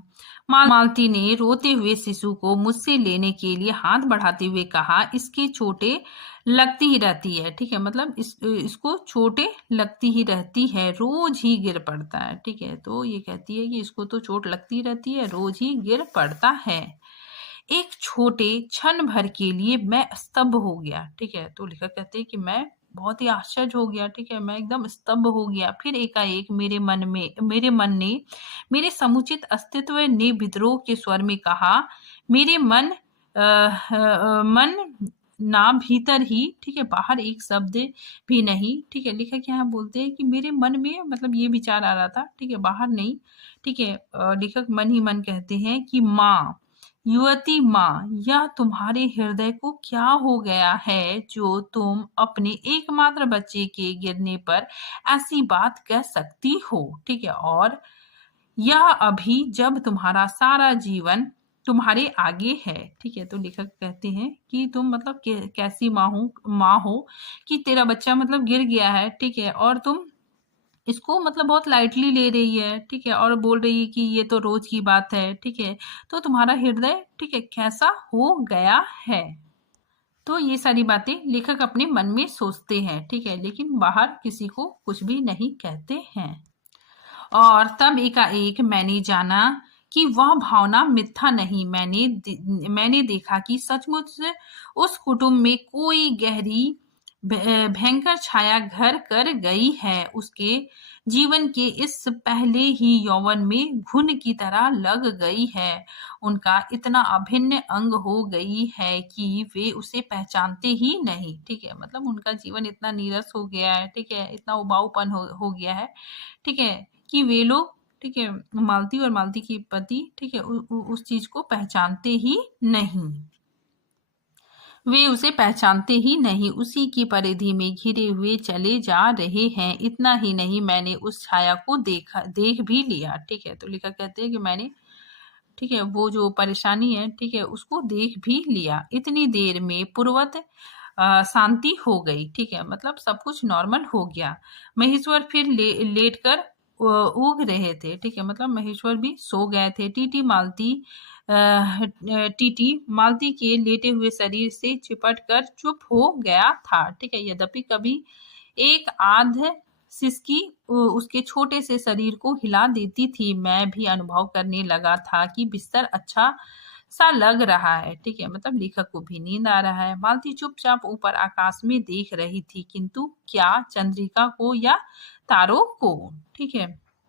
मालती ने रोते हुए शिशु को मुझसे लेने के लिए हाथ बढ़ाते हुए कहा इसकी चोटें लगती ही रहती है। ठीक है, मतलब इसको चोटें लगती ही रहती है, रोज ही गिर पड़ता है। ठीक है, तो ये कहती है कि इसको तो चोट लगती रहती है, रोज ही गिर पड़ता है। एक छोटे क्षण भर के लिए मैं स्तब्ध हो गया। ठीक है, तो लेखक कहते हैं कि मैं बहुत ही आश्चर्य हो गया, ठीक है, मैं एकदम स्तब्ध हो गया। फिर एकाएक मेरे मन ने, मेरे समुचित अस्तित्व ने विद्रोह के स्वर में कहा, मेरे मन ना भीतर ही, ठीक है, बाहर एक शब्द भी नहीं, ठीक है। लेखक यहाँ बोलते हैं कि मेरे मन में मतलब ये विचार आ रहा था, ठीक है, बाहर नहीं, ठीक है। लेखक मन ही मन कहते हैं कि माँ, युवती माँ, यह तुम्हारे हृदय को क्या हो गया है जो तुम अपने एकमात्र बच्चे के गिरने पर ऐसी बात कह सकती हो, ठीक है। और यह अभी जब तुम्हारा सारा जीवन तुम्हारे आगे है, ठीक है। तो लेखक कहते हैं कि तुम मतलब कैसी माँ हो कि तेरा बच्चा मतलब गिर गया है, ठीक है, और तुम इसको मतलब बहुत लाइटली ले रही है, ठीक है, और बोल रही है कि ये तो रोज की बात है, ठीक है। तो तुम्हारा हृदय, ठीक है, कैसा हो गया है। तो ये सारी बातें लेखक अपने मन में सोचते हैं, ठीक है, लेकिन बाहर किसी को कुछ भी नहीं कहते हैं। और तब एकाएक मैंने जाना कि वह भावना मिथ्या नहीं। मैंने देखा कि सचमुच उस कुटुंब में कोई गहरी भयंकर छाया घर कर गई है। उसके जीवन के इस पहले ही यौवन में घुन की तरह लग गई है। उनका इतना अभिन्न अंग हो गई है कि वे उसे पहचानते ही नहीं, ठीक है। मतलब उनका जीवन इतना नीरस हो गया है, ठीक है, इतना उबाऊपन हो गया है, ठीक है, कि वे लोग, ठीक है, मालती और मालती की पति, ठीक है, उस चीज को पहचानते ही नहीं। वे उसे पहचानते ही नहीं, उसी की परिधि में घिरे हुए चले जा रहे हैं। इतना ही नहीं, मैंने उस छाया को देख भी लिया, ठीक है। तो लेखक कहते हैं कि मैंने, ठीक है, वो जो परेशानी है, ठीक है, उसको देख भी लिया। इतनी देर में पूर्वत शांति हो गई, ठीक है, मतलब सब कुछ नॉर्मल हो गया। महेश्वर फिर लेट कर उग रहे थे, ठीक है, मतलब महेश्वर भी सो गए थे। टीटी मालती के लेटे हुए शरीर से चिपट कर चुप हो गया था, ठीक है। यद्यपि कभी एक आध सिसकी उसके छोटे से शरीर को हिला देती थी। मैं भी अनुभव करने लगा था कि बिस्तर अच्छा सा लग रहा है, ठीक है, मतलब लेखक को भी नींद आ रहा है। मालती चुपचाप ऊपर आकाश में देख रही थी, किंतु क्या चंद्रिका को या तारों को, ठीक है।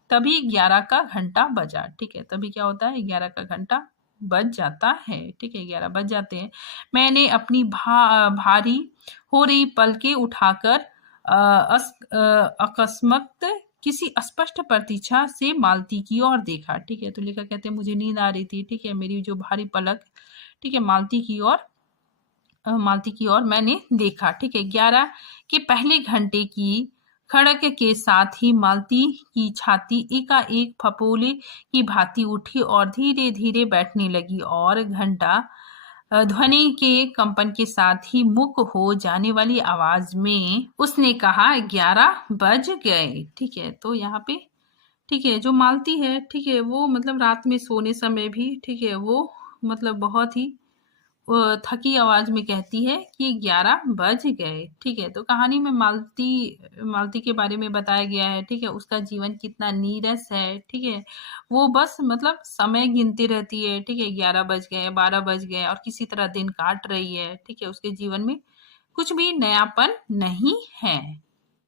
तभी 11 का घंटा बजा, ठीक है, तभी क्या होता है, 11 का घंटा बज जाता है, ठीक है, 11 बज जाते हैं। मैंने अपनी भारी हो रही पलकें उठाकर अकस्मात किसी स्पष्ट प्रतीक्षा से मालती की ओर देखा, ठीक है। तो लेखक कहते हैं मुझे नींद आ रही थी, ठीक है, मेरी जो भारी पलक, ठीक है, मालती की ओर मैंने देखा, ठीक है। 11 के पहले घंटे की खड़क के साथ ही मालती की छाती एकाएक फपोले की भांति उठी और धीरे धीरे बैठने लगी, और घंटा ध्वनि के कंपन के साथ ही मुक हो जाने वाली आवाज में उसने कहा, 11 बज गए, ठीक है। तो यहाँ पे, ठीक है, जो मालती है, ठीक है, वो मतलब रात में सोने समय भी, ठीक है, वो मतलब बहुत ही थकी आवाज में कहती है कि 11 बज गए, ठीक है। तो कहानी में मालती के बारे में बताया गया है, ठीक है, उसका जीवन कितना नीरस है, ठीक है। वो बस मतलब समय गिनती रहती है, ठीक है, 11 बज गए, 12 बज गए, और किसी तरह दिन काट रही है, ठीक है। उसके जीवन में कुछ भी नयापन नहीं है।